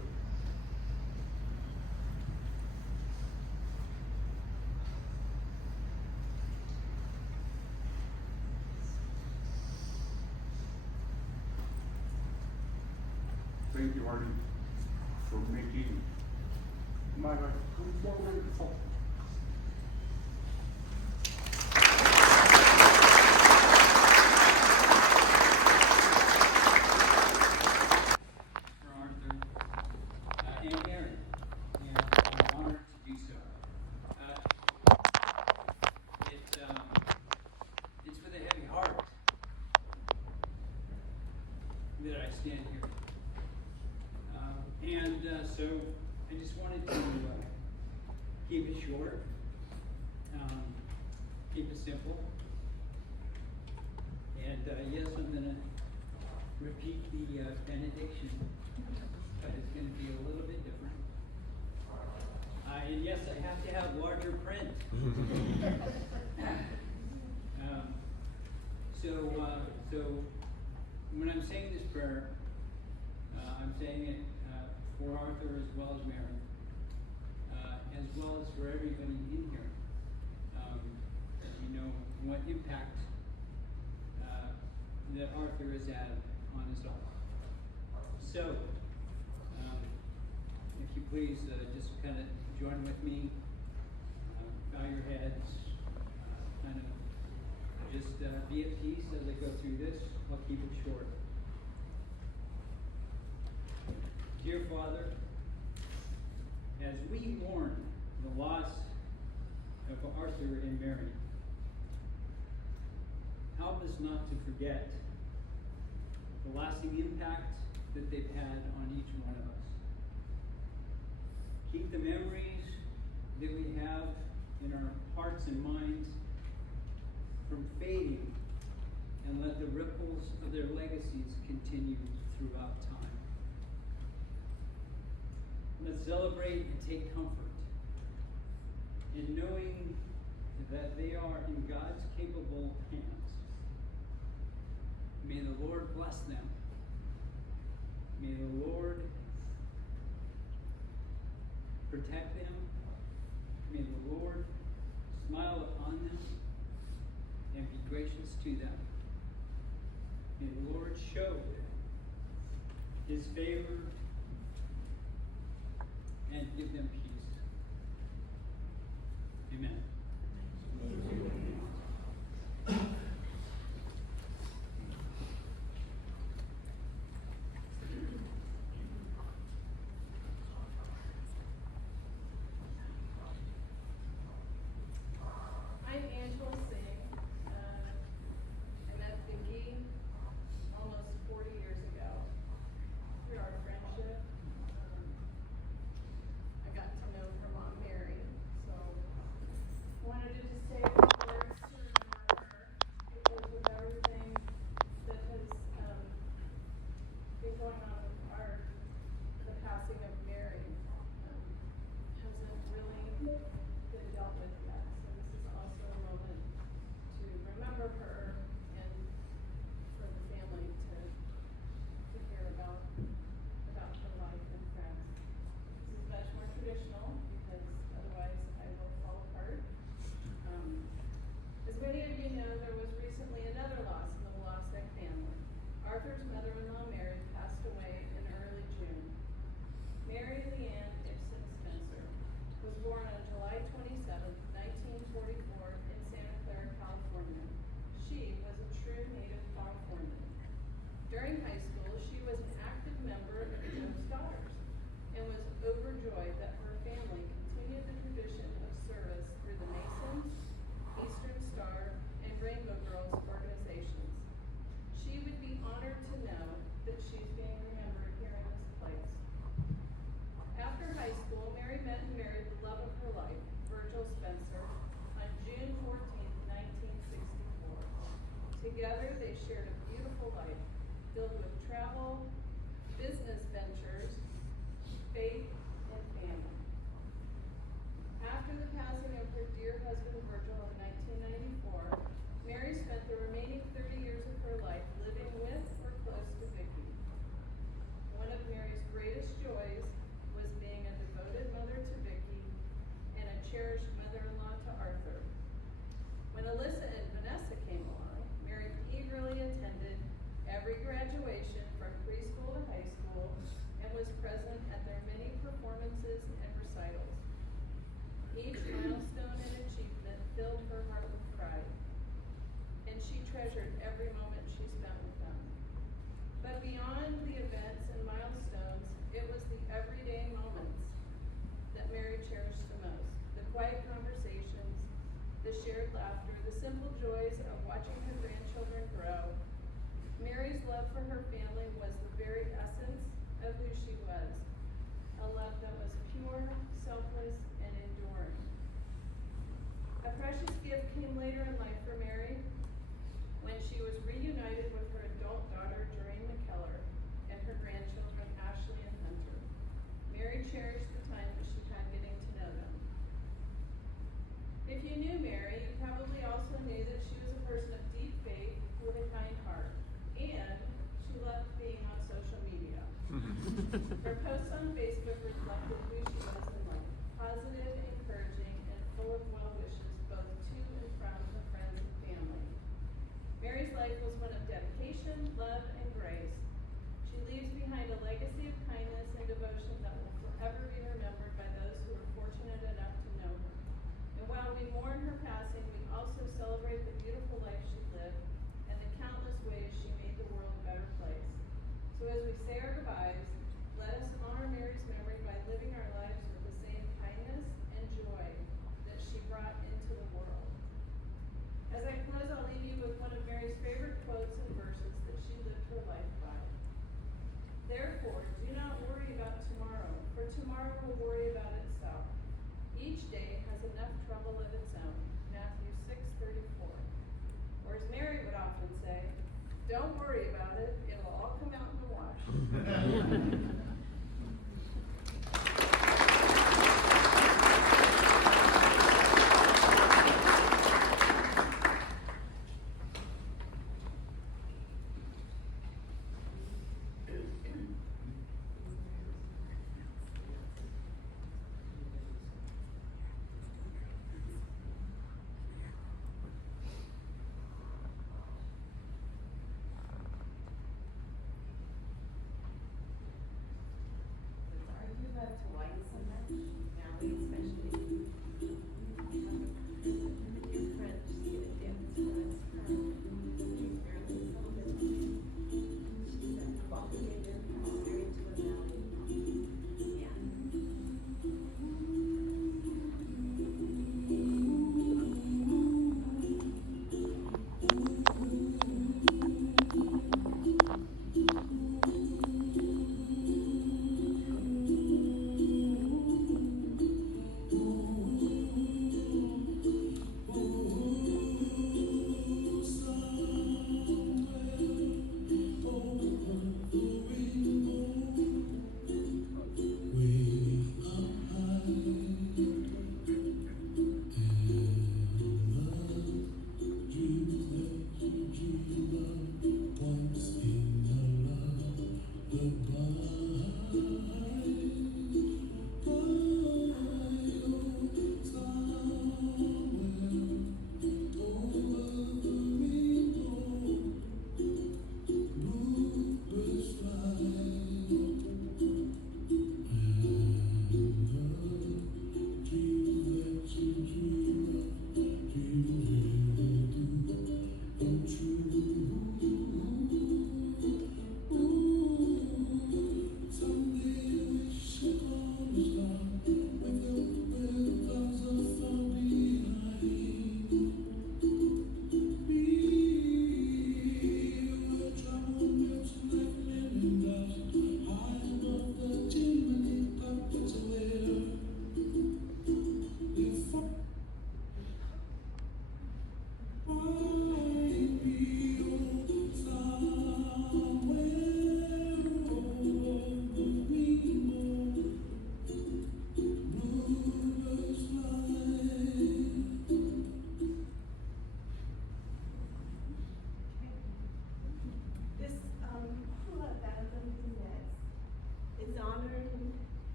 Thank you, Artie, for making my life more wonderful. For Arthur and Aaron, and I'm honored to do so. It's with a heavy heart that I stand here. So I just wanted to keep it short, keep it simple. And yes, I'm going to repeat the benediction, but it's going to be a little bit different. And yes, I have to have larger print. So when I'm saying this prayer, I'm saying it for Arthur as well as Mary, as well as for everybody in here. As you know, what impact that Arthur has had on us all. So, if you please just kind of join with me, bow your heads, kind of just be at peace as I go through this. I'll keep it short. Dear Father, as we mourn the loss of Arthur and Mary, help us not to forget the lasting impact that they've had on each one of us. Keep the memories that we have in our hearts and minds from fading, and let the ripples of their legacies continue throughout time. Let's celebrate and take comfort in knowing that they are in God's capable hands. May the Lord bless them. May the Lord protect them. May the Lord smile upon them and be gracious to them. May the Lord show His favor and give them peace. Amen. I'm Angela Singh. I met Vicki almost 40 years ago through our friendship. I got to know her mom, Mary, so I wanted to just say a few words to remember her, because with everything that has been going on with the passing of Mary, hasn't really been dealt with yet. So this is also a moment to remember her and for the family to hear about her life and friends. This is much more traditional because otherwise I will fall apart. As many of you know, there was recently another loss in the Walasek family. Arthur's mother-in-law, Mary, passed away in early June. Mary Leanne Ibsen Spencer was born on July 27, 1944 in Santa Clara, California. During high school, she was an active member of Joe's Daughters and was overjoyed that her family continued the tradition of service through the Masons, Eastern Star, and Rainbow Girls organizations. She would be honored to know that she's being remembered here in this place. After high school, Mary met and married the love of her life, Virgil Spencer, on June 14th, 1964. Together, they shared a beautiful life filled with travel, business ventures, faith, and family. After the passing of her dear husband Virgil in 1994, Mary spent the remaining 30 years of her life living with or close to Vicki. One of Mary's greatest joys was being a devoted mother to Vicki and a cherished mother-in-law to Arthur. When Alyssa and Vanessa came along, Mary eagerly attended every graduation from preschool to high school and was present at their many performances and recitals. Each milestone and achievement filled her heart with pride, and she treasured every moment she spent with them. But beyond the events and milestones, it was the everyday moments that Mary cherished the most. The quiet conversations, the shared laughter, the simple joys of watching her grandchildren grow. Mary's love for her family was the very essence of who she was, a love that was pure, selfless, and enduring. A precious gift came later in life for Mary when she was reunited with her adult daughter, Doreen McKellar, and her grandchildren, Ashley and Hunter. Mary cherished the time that she had getting to know them. If you knew Mary, you probably also knew that she was a person of deep faith with a kind heart, and she loved being on social media. Her posts on Facebook reflected who she was in life, positive, encouraging, and full of well wishes both to and from her friends and family. Mary's life was one of dedication, love, and grace. She leaves behind a legacy of kindness and devotion that will forever be remembered by those who were fortunate enough to know her. And while we mourn her passing, we also celebrate the beautiful life she lived and the countless ways she made the world a better place. So as we say our goodbyes, let us honor Mary's memory by living our lives with the same kindness and joy that she brought into the world. As I close, I'll leave you with one of Mary's favorite quotes and verses that she lived her life by. Therefore, do not worry about tomorrow, for tomorrow will worry about itself. Each day has enough trouble of its own. Matthew 6:34. Or as Mary would often say, don't worry about it, it'll all come out in the wash.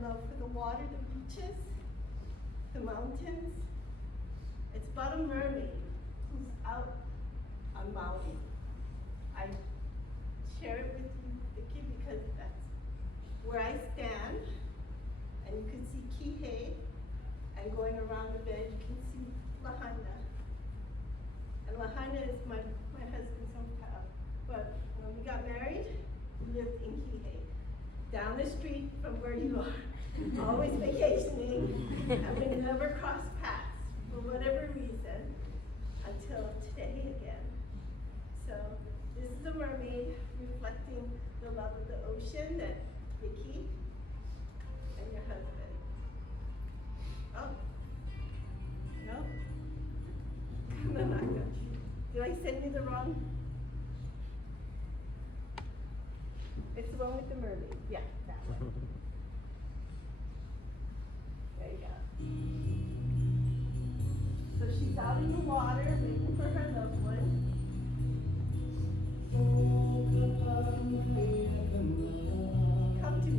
love for the water, the beaches, the mountains. It's about a mermaid who's out on Maui. I share it with you, Vicky, because that's where I stand, and you can see Kihei, and going around the bed, you can see Lahaina. And Lahaina is my husband's hometown. But when we got married, we lived in Kihei, down the street from where you are, always vacationing, and we never crossed paths for whatever reason until today again. So this is a mermaid reflecting the love of the ocean that Vicky and your husband. Oh, no? No, I got you. Did I send you the wrong? It's the one with the mermaid. Yeah, that one. There you go. So she's out in the water waiting for her loved one. Come to me.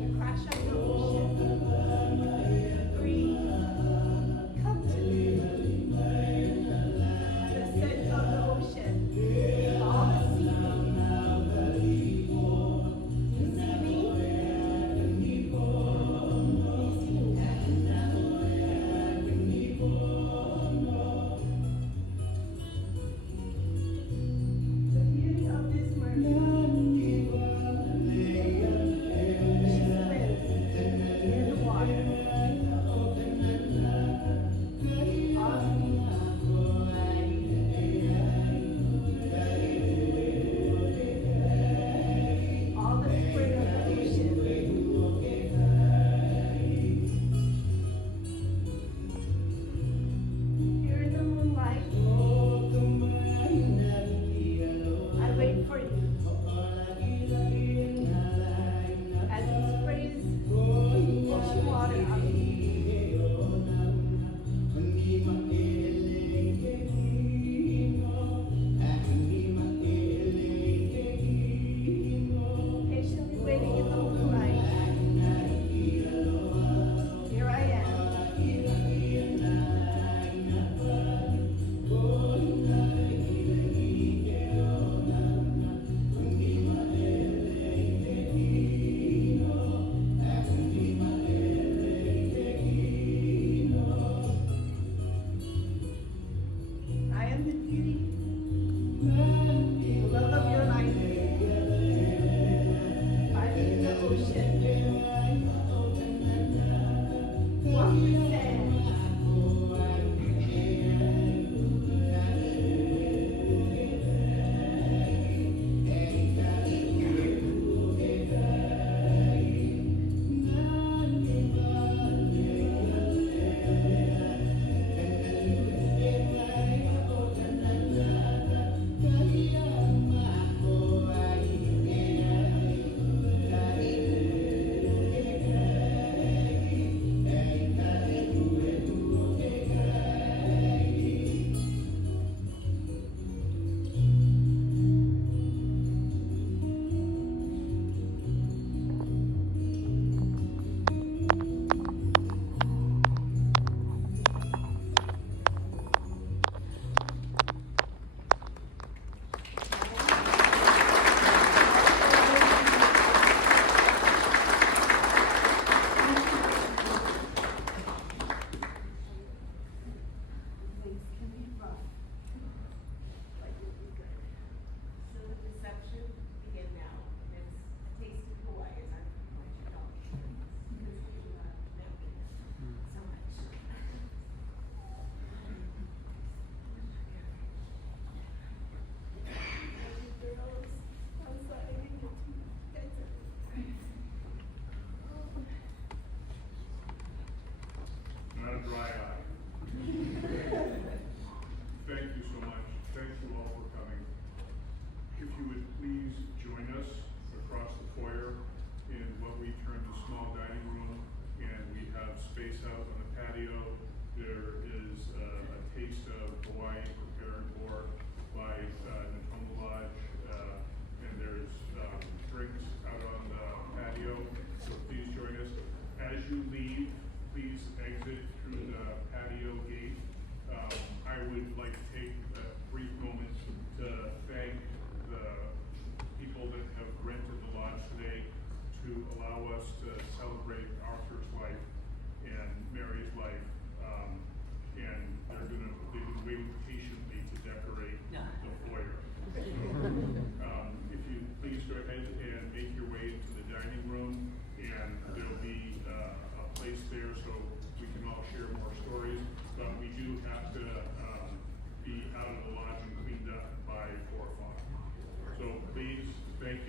The crash of the ocean. Breathe. Come to me.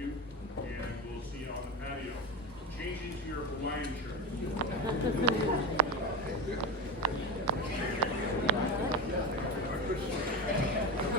you, and we'll see you on the patio. Change into your Hawaiian shirt.